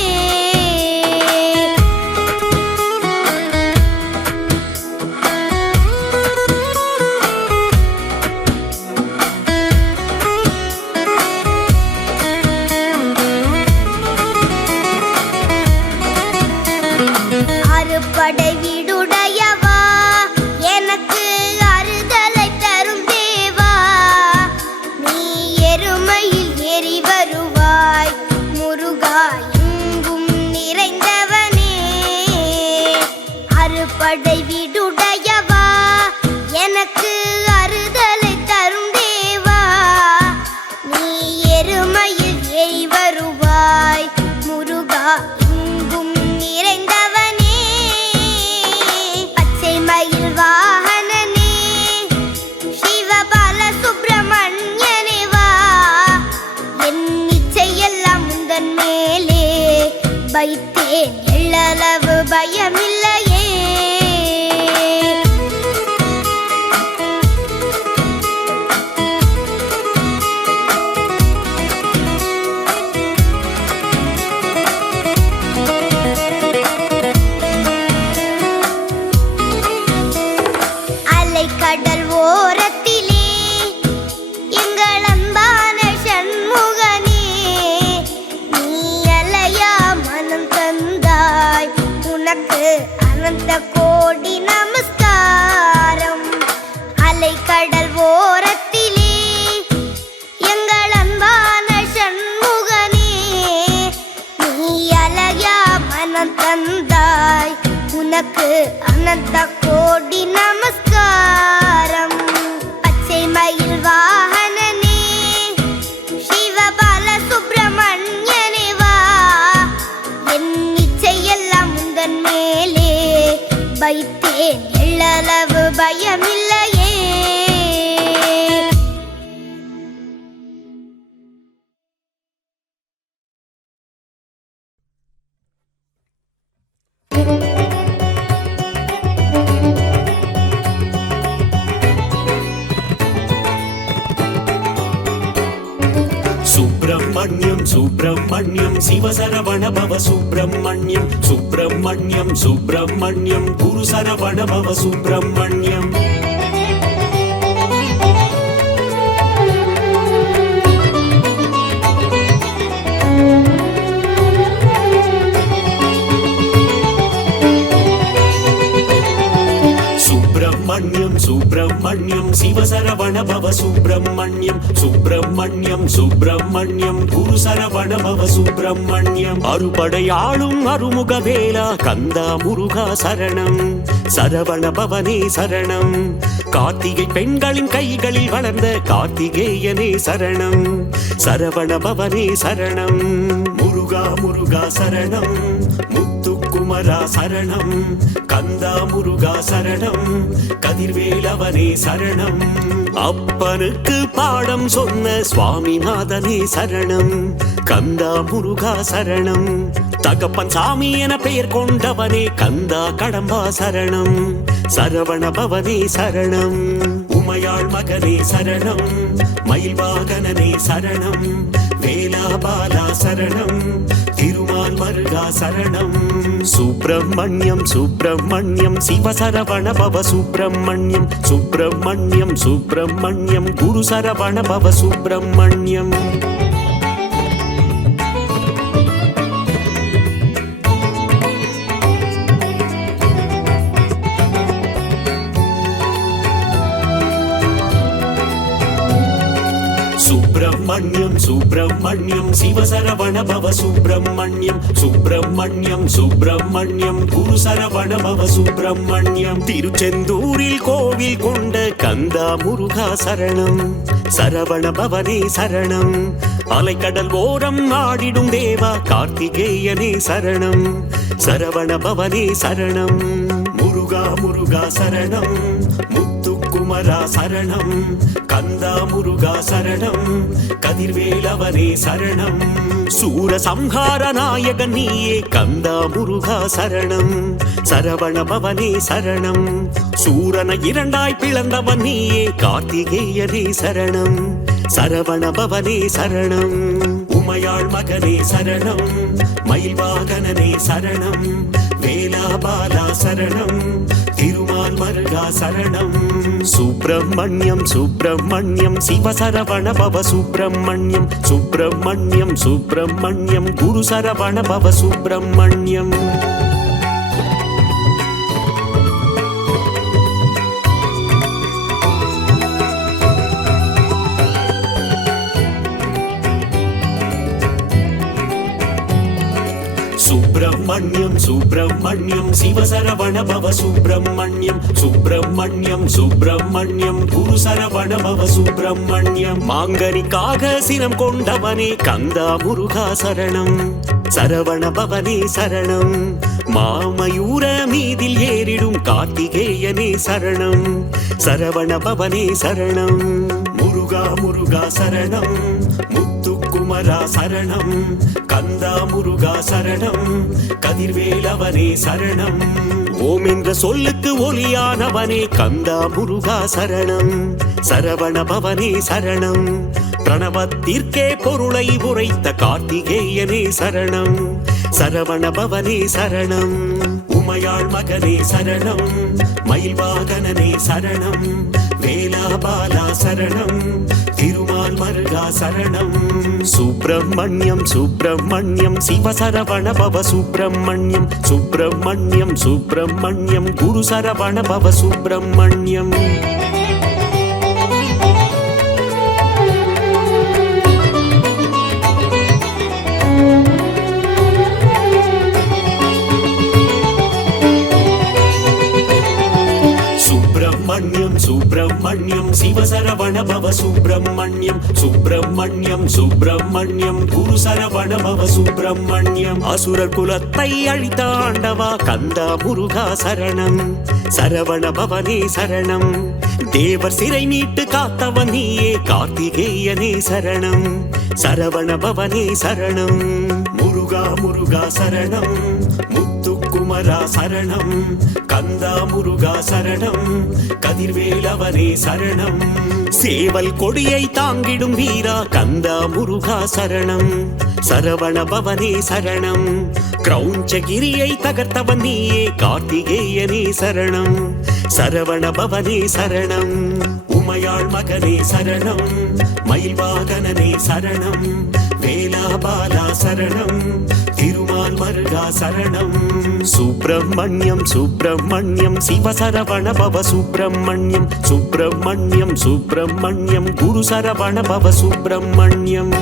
படை வீடுடையவா எனக்கு அறுதலை தரும் தேவா நீ எருமையில் ஏறி வருவாய் முருகா எங்கும் நிறைந்தவனே அறுபடை வீடுடையவா எனக்கு அறுதலை தரும் தேவா நீ எருமையில் ஏறி வருவாய் முருகா எங்கும் நிறைந்தவனே மயில் வாகனனே சிவபால சுப்பிரமணியனே வா என் இச்சையெல்லாம் உந்தன் மேலே வைத்தேன் எள்ளளவு பயமில்லையே கடல் ஓரத்திலே எங்கள் அன்பான சண்முகனே நீ அலையா மனம் தந்தாய் உனக்கு அனந்த கோடி நமஸ்காரம் அலை கடல் ஓரத்திலே எங்கள் அன்பான சண்முகனே நீ அலையா மனம் தந்தாய் உனக்கு அனந்த கோடி நமஸ்காரம் சுப்பிரமணியம் சுப்பிரமணியம் சிவசரவண பவ சுப்பிரமணியம் சுப்பிரமணியம் சுப்பிரமணியம் குரு சரவண பவ சுப்பிரமணியம் சுப்பிரமணியம் சுப்பிரமணியம் சிவசரவண பவ சுப்பிரமணியம் சுப்பிரமணியம் சுப்பிரமணியம் குரு சரவண பவ சுப்பிரமணியம் அறுபடையாளும் அருமுக வேலா கந்தா முருகா சரணம் சரவண பவனே சரணம் கார்த்திகை பெண்களின் கைகளில் வளர்ந்த கார்த்திகேயனே சரணம் சரவண பவனே சரணம் முருகா முருகா சரணம் முத்துக்குமரா சரணம் கந்தா முருகா சரணம் கதிர்வேலவனே சரணம் அப்பனுக்கு பாடம் சொன்ன சுவாமிநாதனே சரணம் கந்தா முருகா சரணம் தகப்பன் சாமி என பெயர் கொண்டவனே கந்தா கடம்பா சரணம் சரவண பவனே சரணம் உமையாள் மகனே சரணம் மயில்வாகனனே சரணம் வேலாபாலா சரணம் திருமால் மருகா சரணம் சுப்பிரமணியம் சுப்பிரமணியம் சிவசரவண பவ சுப்பிரமணியம் சுப்பிரமணியம் சுப்பிரமணியம் குரு சரவண பவ சுப்பிரமணியம் சுப்பிரமணியம் சுப்பிரமணியம் சிவசரவண பவ சுப்பிரமணியம் சுப்பிரமணியம் சுப்பிரமணியம் குரு சரவண பவ சுப்பிரமணியம் திருச்செந்தூரில் கோவில் கொண்ட கந்தா முருகா சரணம் சரவண பவனே சரணம் அலைக்கடல் ஓரம் ஆடிடும் தேவா கார்த்திகேயனே சரணம் சரவண பவனே சரணம் முருகா முருகா சரணம் முத்துக்குமரா சரணம் கந்தா முருகா சரணம் கதிர்வேலவனே சரணம் சூர சம்ஹார நாயகன் நீயே கந்தா முருகா சரணம் சரவண பவனே சரணம் சூரனை இரண்டாய் பிளந்தவன் நீயே கார்த்திகேயனே சரணம் சரவண பவனே சரணம் உமையாள் மகனே சரணம் மயில்வாகனனே சரணம் வேலாபாலா சரணம் திருமால் மருகா சரணம் சுப்பிரமணியம் சுப்பிரமணியம் சிவசரவண பவ சுப்பிரமணியம் சுப்பிரமணியம் சுப்பிரமணியம் குரு சரவண பவ சுப்பிரமணியம் சுப்பிரமணியம் சுப்பிரமணியம் சிவசரவண பவ சுப்பிரமணியம் சுப்பிரமணியம் சுப்பிரமணியம் குரு சரவண பவ சுப்பிரமணியம் மாங்கனிக்காக சிரம் கொண்டவனே கந்தா முருகா சரணம் சரவண பவனே சரணம் மாமயூர மீதில் ஏறிடும் கார்த்திகேயனே சரணம் சரவண பவனே சரணம் முருகா முருகா சரணம் முத்துக்குமரா சரணம் கந்தா முருகா சரணம் கதிர்வேலவனே சரணம் ஓம் என்ற சொல்லுக்கு ஒலியானவனே கந்தா முருகா சரணம் சரவண பவனே சரணம் பிரணவத்திற்கே பொருளை உரைத்த கார்த்திகேயனே சரணம் சரவண பவனே சரணம் உமையாள் மகனே சரணம் மயில்வாகனனே சரணம் வேலாபாலா சரணம் திருமால் மருகா சரணம் சுப்பிரமணியம் சுப்பிரமணியம் சிவசரவண பவ சுப்பிரமணியம் சுப்பிரமணியம் சுப்பிரமணியம் குரு சரவண பவ சுப்பிரமணியம் சுப்பிரமணியம் சுப்பிரமணியம் சிவசரவண பவ சுப்பிரமணியம் சுப்பிரமணியம் சுப்பிரமணியம் குரு சரவண பவ சுப்பிரமணியம் அசுரர் குலத்தை அழித்த ஆண்டவா கந்தா முருகா சரணம் சரவண பவனே சரணம் தேவர் சிறை மீட்டு காத்தவன் நீயே கார்த்திகேயனே சரணம் சரவண பவனே சரணம் முருகா முருகா சரணம் முத்துக்குமரா சரணம் கந்தா முருகா சரணம் கதிர்வேல கதிர்வேலவனே சரணம் சேவல் கொடியை தாங்கிடும் வீரா கந்தா முருகா சரணம் சரவண பவனே சரணம் கிரௌஞ்சகிரியை தகர்த்தவன் நீயே கார்த்திகேயனே சரணம் சரவண பவனே சரணம் உமையாள் மகனே சரணம் மயில்வாகனனே சரணம் வேலாபாலா சரணம் திருமால் மருகா சரணம் சுப்பிரமணியம் சுப்பிரமணியம் சிவசரவண பவ சுப்பிரமணியம் சுப்பிரமணியம் சுப்பிரமணியம் குரு சரவண பவ சுப்பிரமணியம்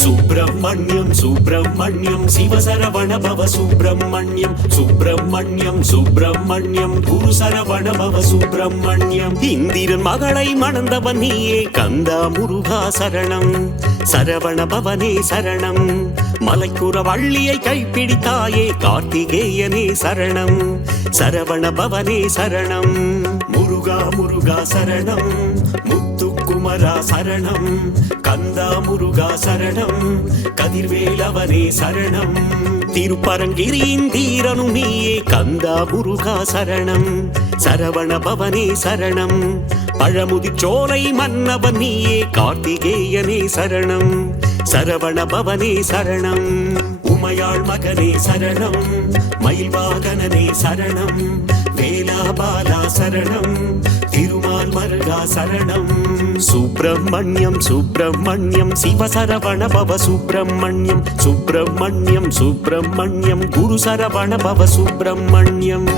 சுப்பிரமணியம் சுப்பிரமணியம் சிவசரவண பவ சுப்பிரமணியம் சுப்பிரமணியம் சுப்பிரமணியம் குரு சரவண பவ சுப்பிரமணியம் இந்திரன் மகளை மணந்தவன் நீயே கந்தா முருகா சரணம் சரவண பவனே சரணம் மலைக்குற வள்ளியை கைப்பிடித்தாயே கார்த்திகேயனே சரணம் சரவண பவனே சரணம் முருகா முருகா சரணம் முத்துக்குமரா சரணம் கந்தா முருகா சரணம் கதிர்வேலவனே சரணம் திருப்பரங்கிரியின் தீரனும் நீயே கந்தா முருகா சரணம் சரவண பவனே சரணம் பழமுதிர்ச்சோலை மன்னவன் நீயே கார்த்திகேயனே சரணம் சரவண பவனே சரணம் உமையாள் மகனே சரணம் மயில்வாகனனே சரணம் வேலாபாலா சரணம் திருமால் மருகா சரணம் சுப்பிரமணியம் சுப்பிரமணியம் சிவசரவண பவ சுப்பிரமணியம் சுப்பிரமணியம் சுப்பிரமணியம் குரு சரவண பவ சுப்பிரமணியம்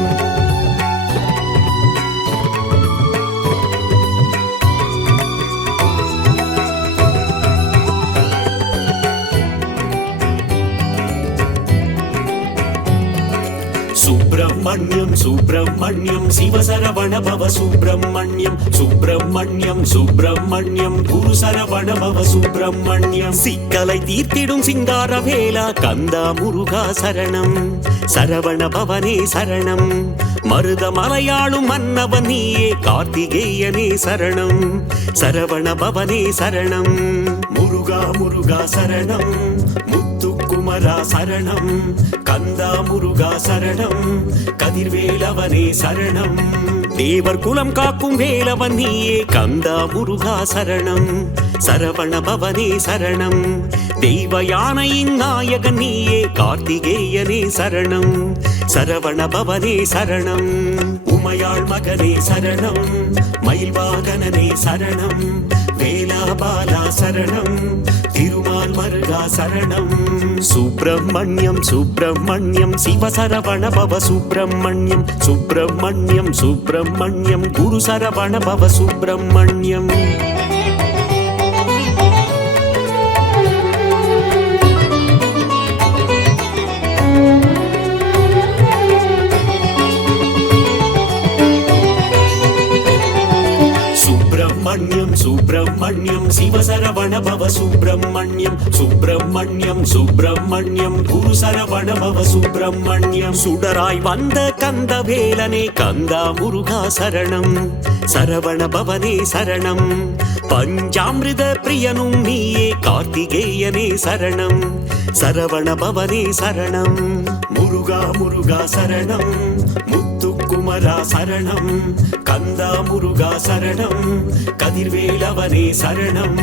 சுப்பிரமணியம் சுப்பிரமணியம் சிவசரவண பவ சுப்பிரமணியம் சுப்பிரமணியம் சுப்பிரமணியம் குரு சரவண பவ சுப்பிரமணியம் சிக்கலை தீர்த்திடும் சிங்கார வேலா கந்தா முருகா சரணம் சரவண பவனே சரணம் மருத மலையாளும் மன்னவன் நீயே கார்த்திகேயனே சரணம் சரவண பவனே சரணம் முருகா முருகா சரணம் முத்துக்குமரா சரணம் கந்தா முருகா சரணம் கதிர்வேலவனே சரணம் தேவர் குலம் காக்கும் வேலவன் நீயே கந்தா முருகா சரணம் சரவண பவனே சரணம் தெய்வ யானையின் நாயகன் நீயே கார்த்திகேயனே சரணம் சரவண பவனே சரணம் உமையாள் மகனே சரணம் மயில்வாகனனே சரணம் வேலாபாலா சரணம் திருமால் மருகா சரணம் சுப்பிரமணியம் சுப்பிரமணியம் சிவசரவண பவ சுப்பிரமணியம் சுப்பிரமணியம் சுப்பிரமணியம் குரு சரவண பவ சுப்பிரமணியம் சுப்பிரமணியம் சுப்பிரமணியம் சிவசரவண பவ சுப்பிரமணியம் சுப்பிரமணியம் சுப்பிரமணியம் குரு சரவண பவ சுப்பிரமணியம் சுடராய் வந்த கந்த வேலனே கந்தா முருகா சரணம் சரவண பவனே சரணம் பஞ்சாமிருத பிரியனும் நீயே கார்த்திகேயனே சரணம் சரவண பவனே சரணம் முருகா முருகா சரணம் முத்துக்குமரா சரணம் கந்தா முருகா சரணம் கதிர்வேலவனே சரணம்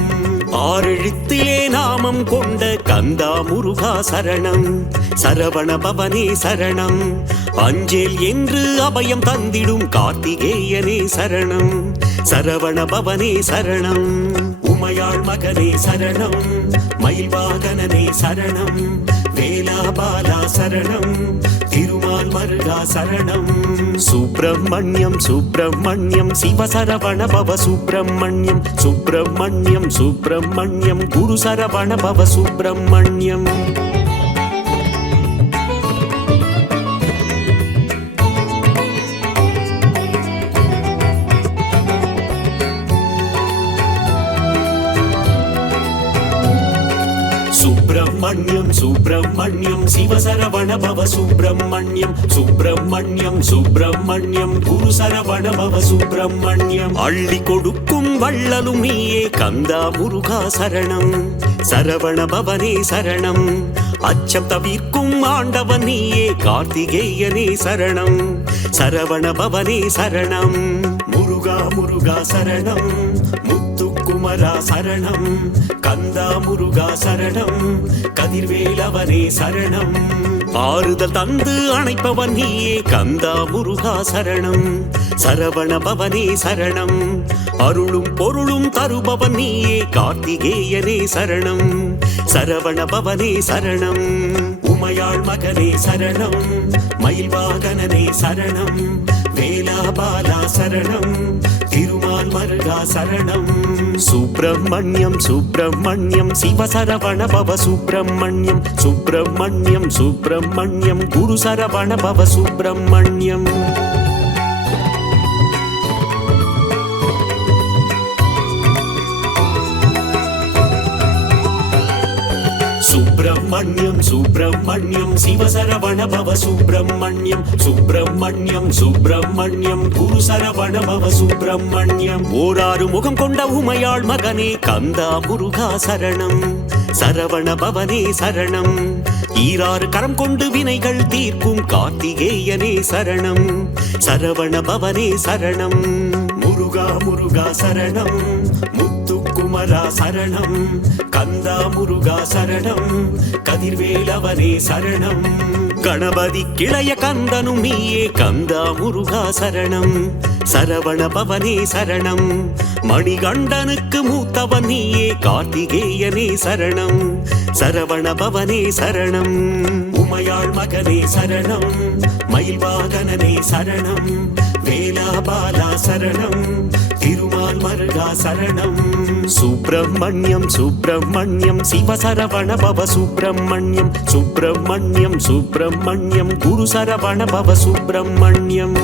ஆறெழுத்திலே நாமம் கொண்ட கந்தா முருகா சரணம் சரவண பவனே சரணம் அஞ்சேல் என்று அபயம் தந்திடும் கார்த்திகேயனே சரணம் சரவண பவனே சரணம் உமையாள் மகனே சரணம் மயில்வாகனனே சரணம் வேலாபாலா சரணம் திருமால் மருகா சரணம் சுப்பிரமணியம் சுப்பிரமணியம் சிவசரவண பவ சுப்பிரமணியம் சுப்பிரமணியம் சுப்பிரமணியம் குரு சரவண பவ சுப்பிரமணியம் சுப்பிரமணியம் சுப்பிரமணியம் சிவசரவண பவ சுப்பிரமணியம் சுப்பிரமணியம் சுப்பிரமணியம் குரு சரவண பவ சுப்பிரமணியம் அள்ளி கொடுக்கும் வள்ளலும் நீயே கந்தா முருகா சரணம் சரவண பவனே சரணம் அச்சம் தவிர்க்கும் ஆண்டவன் நீயே கார்த்திகேயனே சரணம் சரவண பவனே சரணம் முருகா முருகா சரணம் முத்துக்குமரா சரணம் கந்தா முருகா சரணம் கதிர்வேலவனே சரணம் ஆறுதல் தந்து அணைப்பவன் நீயே கந்தா முருகா சரணம் சரவண பவனே சரணம் அருளும் பொருளும் தருபவன் நீயே கார்த்திகேயனே சரணம் சரவண பவனே சரணம் உமையாள் மகனே சரணம் மயில் வாகனனே சரணம் வேலாபாலா சரணம் திருமால் மருகா சரணம் சுப்பிரமணியம் சுப்பிரமணியம் சிவசரவண பவ சுப்பிரமணியம் சுப்பிரமணியம் சுப்பிரமணியம் குரு சரவண பவ சுப்பிரமணியம் சுப்பிரமணியம் சுப்பிரமணியம் சிவசரவண பவ சுப்பிரமணியம் சுப்பிரமணியம் சுப்பிரமணியம் குரு சரவண பவ சுப்பிரமணியம் ஓராறு முகம் கொண்ட உமையாள் மகனே கந்தா முருகா சரணம் சரவண பவனே சரணம் ஈராறு கரம் கொண்டு வினைகள் தீர்க்கும் கார்த்திகேயனே சரணம் சரவண பவனே சரணம் முருகா முருகா சரணம் முத்துக்குமரா சரணம் கந்தா முருகா சரணம் கதிர்வேலவனே சரணம் கணபதி கிளைய கந்தனும் நீயே கந்தா முருகா சரணம் சரவண பவனே சரணம் மணிகண்டனுக்கு மூத்தவன் நீயே கார்த்திகேயனே சரணம் சரவண பவனே சரணம் உமையாள் மகனே சரணம் மயில் வாகனனே சரணம் வேலாபாலா சரணம் திருமால் மருகா சரணம் சுப்பிரமணியம் சுப்பிரமணியம் சிவசரவண பவ சுப்பிரமணியம் சுப்பிரமணியம் சுப்பிரமணியம் குரு சரவண பவ சுப்பிரமணியம்